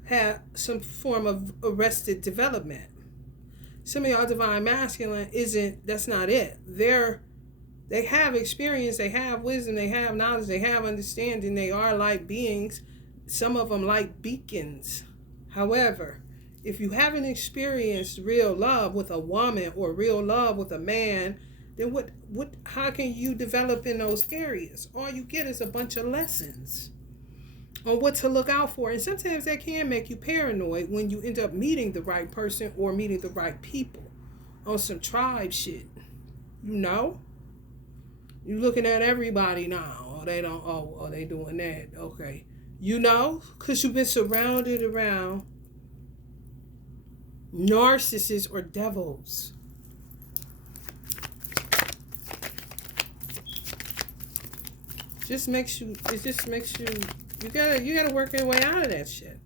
have some form of arrested development. Some of y'all divine masculine that's not it. They have experience, they have wisdom, they have knowledge, they have understanding, they are light beings. Some of them light beacons. However, if you haven't experienced real love with a woman or real love with a man, then how can you develop in those areas? All you get is a bunch of lessons on what to look out for. And sometimes that can make you paranoid when you end up meeting the right person or meeting the right people on some tribe shit. You know? You're looking at everybody now. Oh, they don't, they doing that. Okay. You know? Because you've been surrounded around narcissists or devils. It just makes you you gotta work your way out of that shit.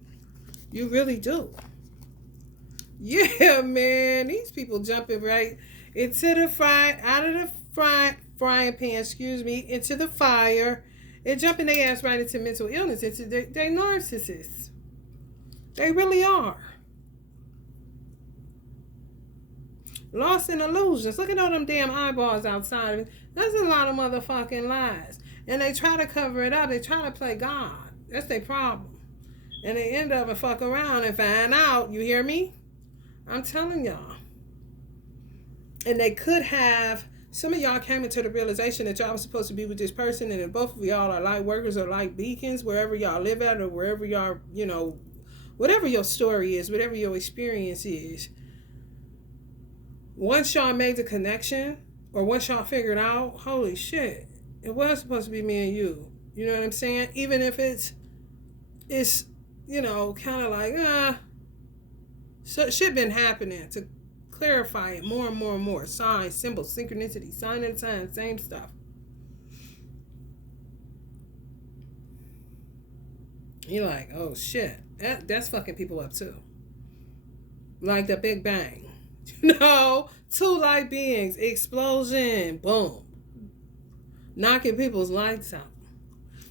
You really do. Yeah, man. These people jumping right into the frying pan, into the fire, and jumping their ass right into mental illness. They narcissists. They really are. Lost in illusions. Look at all them damn eyeballs outside. That's a lot of motherfucking lies. And they try to cover it up. They try to play God. That's their problem. And they end up and fuck around and find out. You hear me? I'm telling y'all. And they could have, some of y'all came into the realization that y'all was supposed to be with this person, and then both of y'all are light workers or light beacons, wherever y'all live at or wherever y'all, you know, whatever your story is, whatever your experience is. Once y'all made the connection, or once y'all figured out, holy shit, it was supposed to be me and you. You know what I'm saying? Even if it's you know, kind of like, so shit been happening to clarify it more and more and more. Signs, symbols, synchronicity, sign and sign, same stuff. You're like, oh shit, that's fucking people up too. Like the Big Bang. You know, two light beings, explosion, boom. Knocking people's lights out.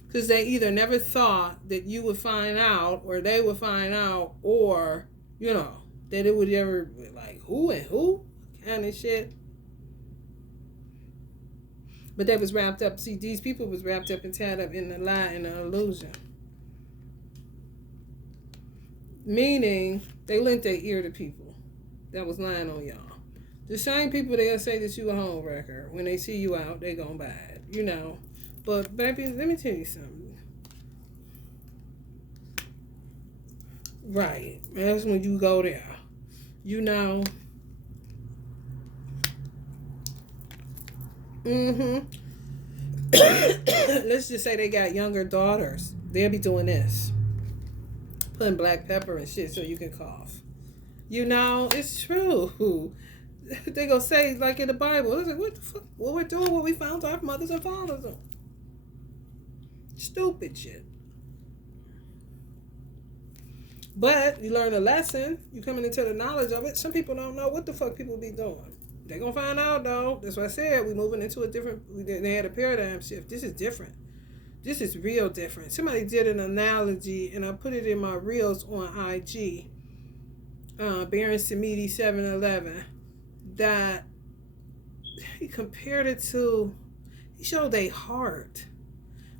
Because they either never thought that you would find out, or they would find out, or, you know, that it would ever be like, who and who kind of shit. But they was wrapped up. See, these people was wrapped up and tied up in the lie and the illusion. Meaning, they lent their ear to people that was lying on y'all. The same people they'll say that you a homewrecker. When they see you out, they gonna buy it, you know. But baby, let me tell you something. Right, that's when you go there. You know. Let's just say they got younger daughters. They'll be doing this, putting black pepper and shit so you can cough. You know, it's true. They gonna say, like in the Bible, it's like, what the fuck? What we're doing, what we found our mothers and fathers on. Stupid shit. But you learn a lesson. You coming into the knowledge of it. Some people don't know what the fuck people be doing. They gonna find out though. That's what I said. We moving into a different. They had a paradigm shift. This is different. This is real different. Somebody did an analogy, and I put it in my reels on IG. Baron Samedi 711, that he compared it to, he showed their heart,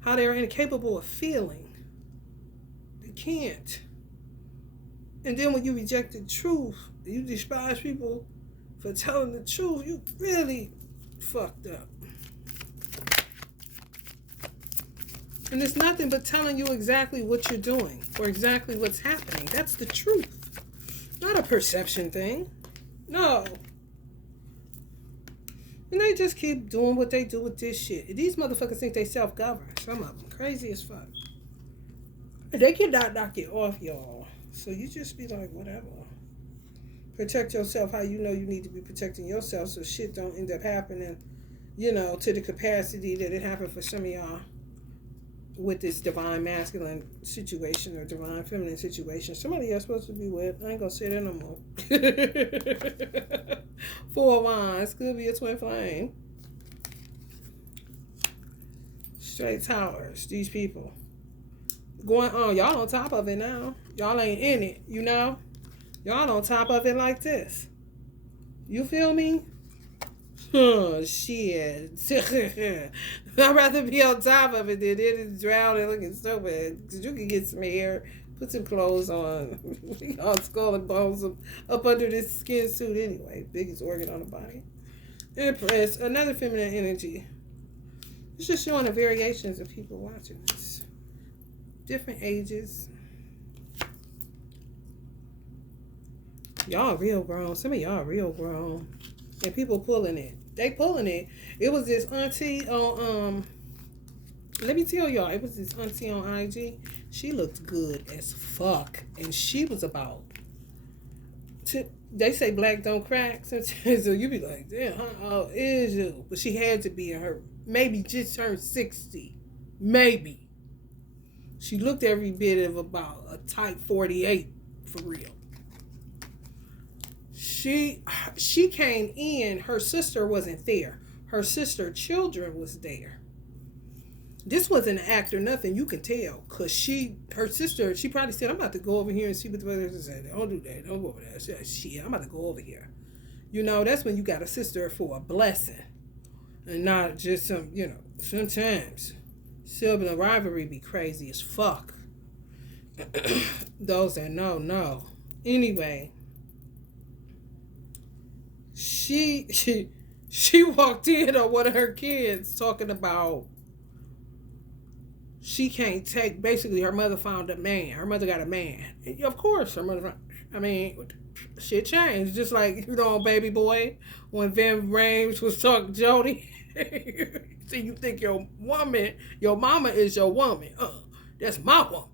how they're incapable of feeling. They can't. And then when you reject the truth, you despise people for telling the truth, you really fucked up. And it's nothing but telling you exactly what you're doing or exactly what's happening. That's the truth. Not a perception thing. No. And they just keep doing what they do with this shit. These motherfuckers think they self-govern. Some of them crazy as fuck. They cannot knock it off, y'all. So you just be like, whatever. Protect yourself how you know you need to be protecting yourself so shit don't end up happening, to the capacity that it happened for some of y'all with this divine masculine situation or divine feminine situation. Somebody you're supposed to be with. I ain't gonna say that no more. 4 of Wands could be a twin flame. Straight towers. These people going on. Y'all on top of it now. Y'all ain't in it. Y'all on top of it like this. You feel me? Oh, shit. I'd rather be on top of it than it is drowning looking stupid. Because you can get some hair, put some clothes on. All skull and bones up under this skin suit anyway. Biggest organ on the body. Empress, another feminine energy. It's just showing the variations of people watching this. Different ages. Y'all real grown. Some of y'all real grown. And people pulling it. They pulling it. It was this auntie on, let me tell y'all, it was this auntie on IG. She looked good as fuck. And she was about, they say black don't crack. Sometimes, so you be like, damn, how old is you? But she had to be in her, maybe just turned 60. Maybe. She looked every bit of about a type 48 for real. She came in, her sister wasn't there. Her sister children was there. This wasn't an act or nothing, you can tell. Because her sister, she probably said, I'm about to go over here and see what the brothers said. Don't do that, don't go over there. She said, shit, I'm about to go over here. That's when you got a sister for a blessing. And not just sometimes sibling rivalry be crazy as fuck. Those that know. Anyway. She walked in on one of her kids talking about she can't take, basically her mother found a man. Her mother got a man. And of course, her mother, shit changed. Just like, Baby Boy, when Vin Rames was talking Jody. So you think your mama is your woman. That's my woman.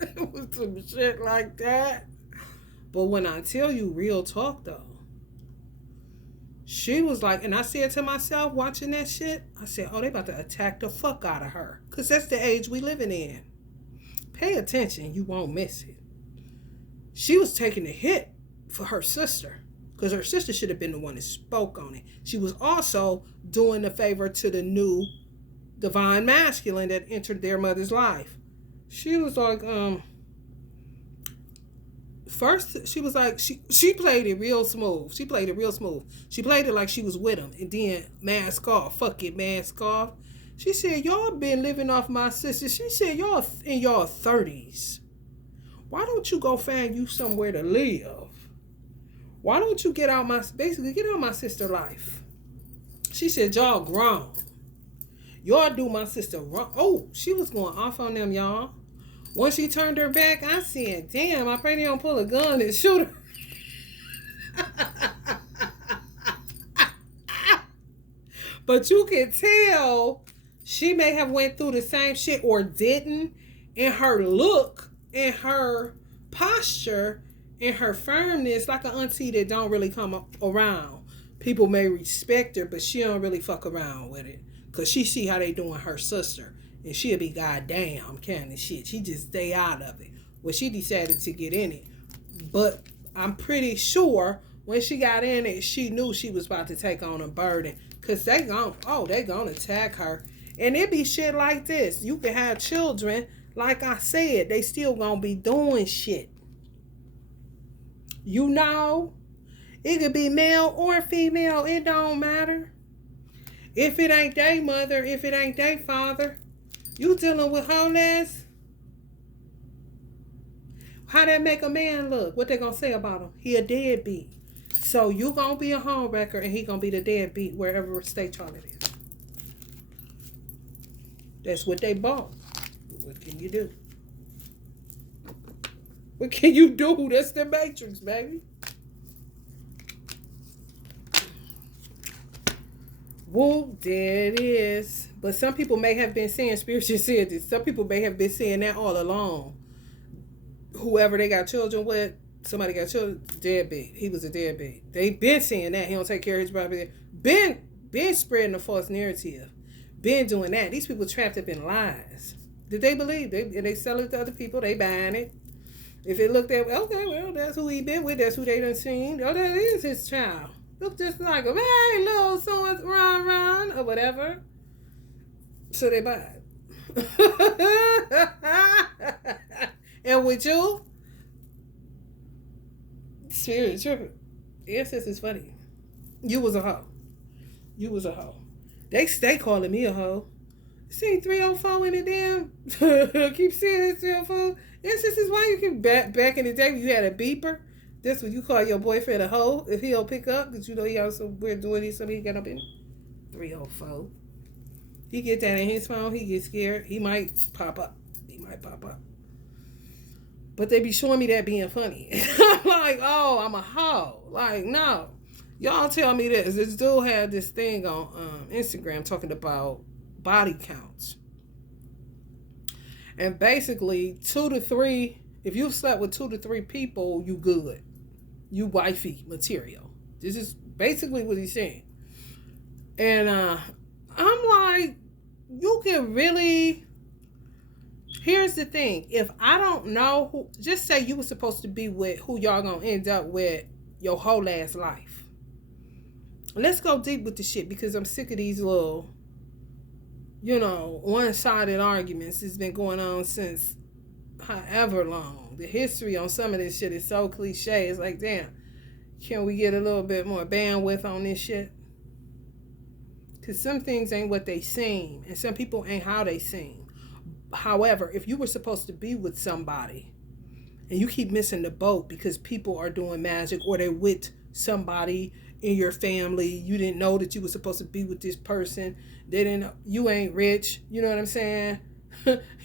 It was some shit like that. But when I tell you real talk though, she was like, and I said to myself watching that shit, I said, oh, they about to attack the fuck out of her. Because that's the age we living in. Pay attention, you won't miss it. She was taking a hit for her sister. Because her sister should have been the one that spoke on it. She was also doing a favor to the new divine masculine that entered their mother's life. She was like, first, she was like, she played it real smooth. She played it like she was with him. And then, mask off. Fuck it, mask off. She said, y'all been living off my sister. She said, y'all in y'all 30s. Why don't you go find you somewhere to live? Why don't you get out my sister life? She said, y'all grown. Y'all do my sister wrong. Oh, she was going off on them, y'all. Once she turned her back, I said, damn, I pray they don't pull a gun and shoot her. But you can tell she may have went through the same shit or didn't. In her look, in her posture, in her firmness, like an auntie that don't really come around. People may respect her, but she don't really fuck around with it. Because she see how they doing her sister. And she'll be goddamn kind of shit. She just stay out of it. Well, she decided to get in it. But I'm pretty sure when she got in it, she knew she was about to take on a burden. Because they gonna attack her. And it be shit like this. You can have children, like I said, they still gonna be doing shit. You know, it could be male or female, it don't matter. If it ain't their mother, if it ain't their father, you dealing with whole ass. How that make a man look? What they gonna say about him? He a deadbeat. So you gonna be a homewrecker and he gonna be the deadbeat wherever state y'all it is. That's what they bought. What can you do? What can you do? That's the Matrix, baby. Whoop, there it is. But some people may have been saying, spiritually said this, some people may have been saying that all along. Whoever they got children with, somebody got children, deadbeat. He was a deadbeat. They been saying that. He don't take care of his property. Been spreading a false narrative. Been doing that. These people trapped up in lies. Did they believe? They sell it to other people. They buying it. If it looked at, okay, well, that's who he been with. That's who they done seen. Oh, that is his child. Look just like him. Hey, little so run, or whatever. So they buy it. And with you, spirit tripping. Yes, this is funny. You was a hoe. You was a hoe. They stay calling me a hoe. See 304 in the damn. Keep seeing this 304. Yes, this is why you can back in the day when you had a beeper. That's what you call your boyfriend a hoe if he don't pick up because you know he also weird doing this. So he got up in 304. He get that in his phone. He get scared. He might pop up. But they be showing me that being funny. I'm like, oh, I'm a hoe. Like, no. Y'all tell me this. This dude had this thing on Instagram talking about body counts. And basically, 2 to 3, if you've slept with 2 to 3 people, you good. You wifey material. This is basically what he's saying. And I'm like, you can really... Here's the thing. If I don't know who... Just say you were supposed to be with who y'all gonna end up with your whole ass life. Let's go deep with the shit because I'm sick of these little, one-sided arguments. It's been going on since however long. The history on some of this shit is so cliche. It's like, damn, can we get a little bit more bandwidth on this shit? Because some things ain't what they seem, and some people ain't how they seem. However, if you were supposed to be with somebody and you keep missing the boat because people are doing magic or they're with somebody in your family, you didn't know that you were supposed to be with this person. They didn't know, you ain't rich. You know what I'm saying?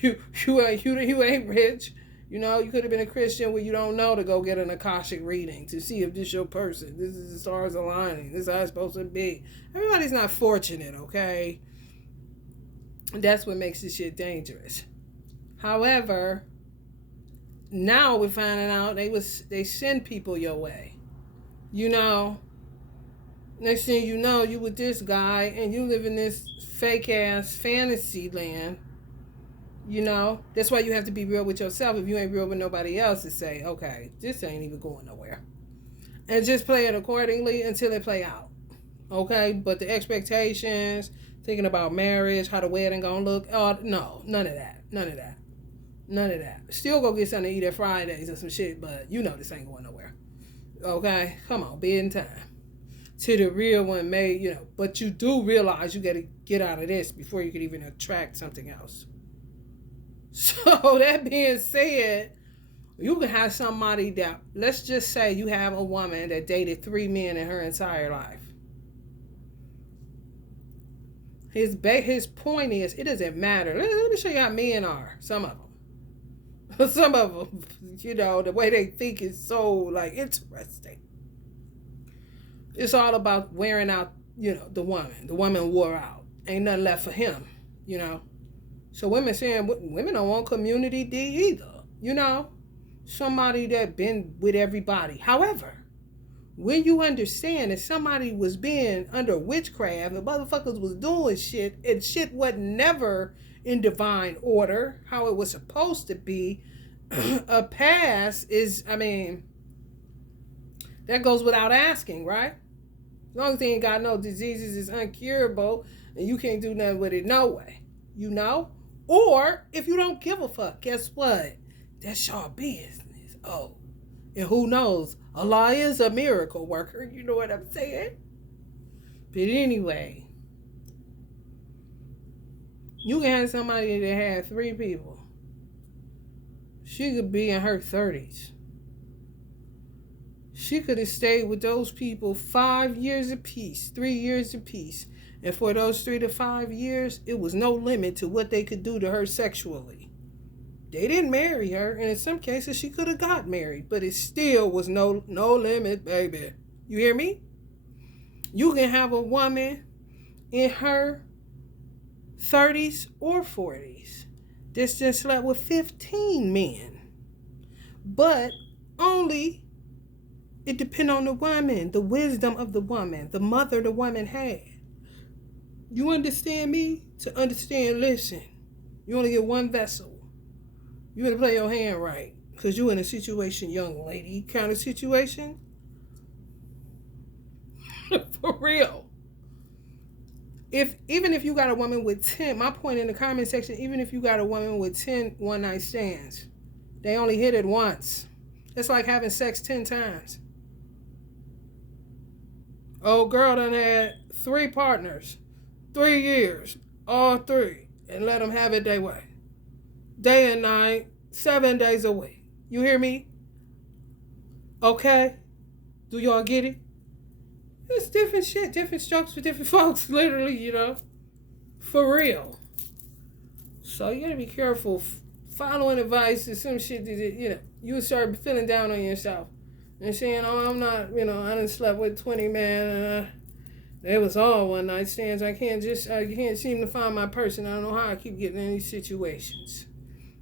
you ain't rich. You could have been a Christian where you don't know to go get an Akashic reading to see if this your person. This is the stars aligning. This is how it's supposed to be. Everybody's not fortunate, okay? That's what makes this shit dangerous. However, now we're finding out they send people your way. Next thing you know, you with this guy and you live in this fake ass fantasy land. That's why you have to be real with yourself. If you ain't real with nobody else, to say, okay, this ain't even going nowhere. And just play it accordingly until it play out. Okay? But the expectations, thinking about marriage, how the wedding gonna look, no, none of that. Still go get something to eat at Fridays or some shit, but this ain't going nowhere. Okay? Come on, be in time. To the real one but you do realize you gotta get out of this before you can even attract something else. So that being said, you can have somebody that, let's just say you have a woman that dated 3 men in her entire life. His point is, it doesn't matter. Let me show you how men are. Some of them. Some of them, the way they think is so, interesting. It's all about wearing out, the woman. The woman wore out. Ain't nothing left for him, So women saying, women don't want community D either, Somebody that been with everybody. However, when you understand that somebody was being under witchcraft and motherfuckers was doing shit and shit wasn't never in divine order, how it was supposed to be, a pass is, that goes without asking, right? As long as they ain't got no diseases, it's uncurable, and you can't do nothing with it no way. You know? Or if you don't give a fuck, guess what? That's your business. Oh. And who knows? Allah is a miracle worker. You know what I'm saying? But anyway, you can have somebody that had 3 people. She could be in her 30s. She could have stayed with those people 5 years apiece, 3 years apiece. And for those 3 to 5 years, it was no limit to what they could do to her sexually. They didn't marry her, and in some cases she could have got married, but it still was no limit, baby. You hear me? You can have a woman in her 30s or 40s that's just slept with 15 men. But only it depends on the woman, the wisdom of the woman, the mother the woman had. You understand me? To understand, listen, you only get one vessel. You better play your hand right, because you in a situation, young lady, kind of situation. For real. Even if you got a woman with 10, my point in the comment section, even if you got a woman with 10 one-night stands, they only hit it once. It's like having sex 10 times. Old girl done had 3 partners, 3 years, all 3, and let them have it their way. Day and night, 7 days a week. You hear me? Okay? Do y'all get it? It's different shit, different strokes for different folks, literally, you know. For real. So you gotta be careful. Following advice is some shit that, you know, you start feeling down on yourself. And saying, oh, I'm not, you know, I done slept with 20 men. They was all one night stands. I can't seem to find my person. I don't know how I keep getting in these situations.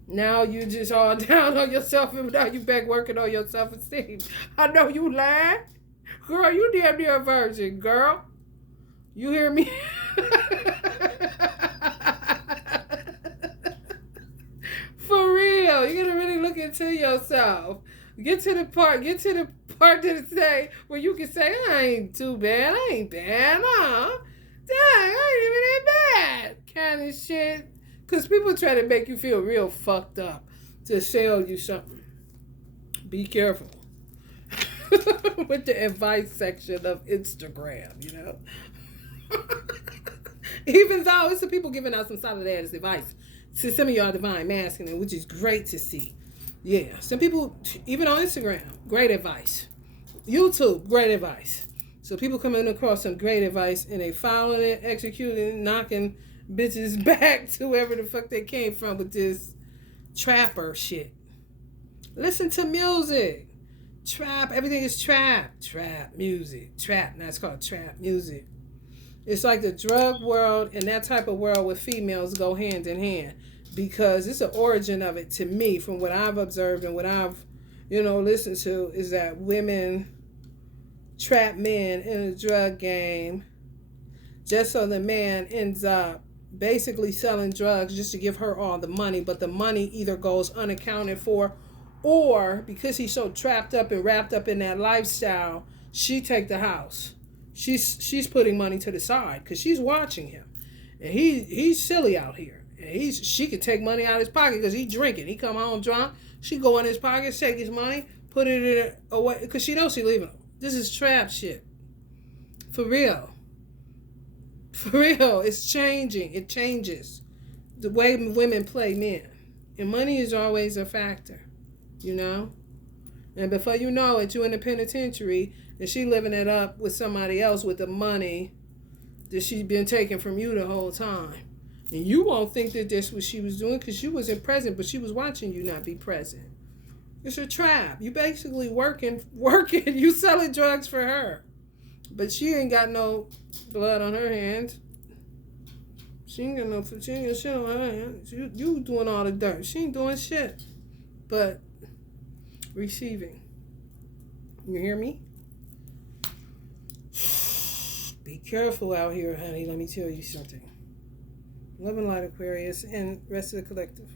Now you just all down on yourself, and now you back working on your self-esteem. I know you lying. Girl, you damn near a virgin, girl. You hear me? For real. You gotta really look into yourself. Get to the part that say where you can say, I ain't too bad. I ain't bad, huh? Dang, I ain't even that bad. Kind of shit. Because people try to make you feel real fucked up to sell you something. Be careful. With the advice section of Instagram, you know. Even though it's the people giving out some solid ass advice to some of y'all divine masculine, which is great to see. Yeah, some people, even on Instagram, great advice. YouTube, great advice. So people coming across some great advice and they following it, executing it, knocking bitches back to wherever the fuck they came from with this trapper shit. Listen to music. Trap, everything is trap. Trap music. Trap, now it's called trap music. It's like the drug world and that type of world with females go hand in hand, because it's the origin of it to me, from what I've observed and what I've, you know, listened to, is that women trap men in a drug game just so the man ends up basically selling drugs just to give her all the money, but the money either goes unaccounted for, or because he's so trapped up and wrapped up in that lifestyle, she take the house. She's putting money to the side because she's watching him, and he's silly out here. And she could take money out of his pocket because he's drinking. He come home drunk. She go in his pocket, take his money, put it in away because she knows she's leaving him. This is trap shit. For real. For real. It's changing. It changes the way women play men, and money is always a factor. You know? And before you know it, you in the penitentiary and she living it up with somebody else with the money that she's been taking from you the whole time. And you won't think that that's what she was doing because you wasn't present, but she was watching you not be present. It's a trap. You basically working, you selling drugs for her. But she ain't got no blood on her hands. She ain't got shit on her hands. You doing all the dirt. She ain't doing shit. But receiving. You hear me? Be careful out here, honey. Let me tell you something. Love and light, Aquarius, and rest of the collective.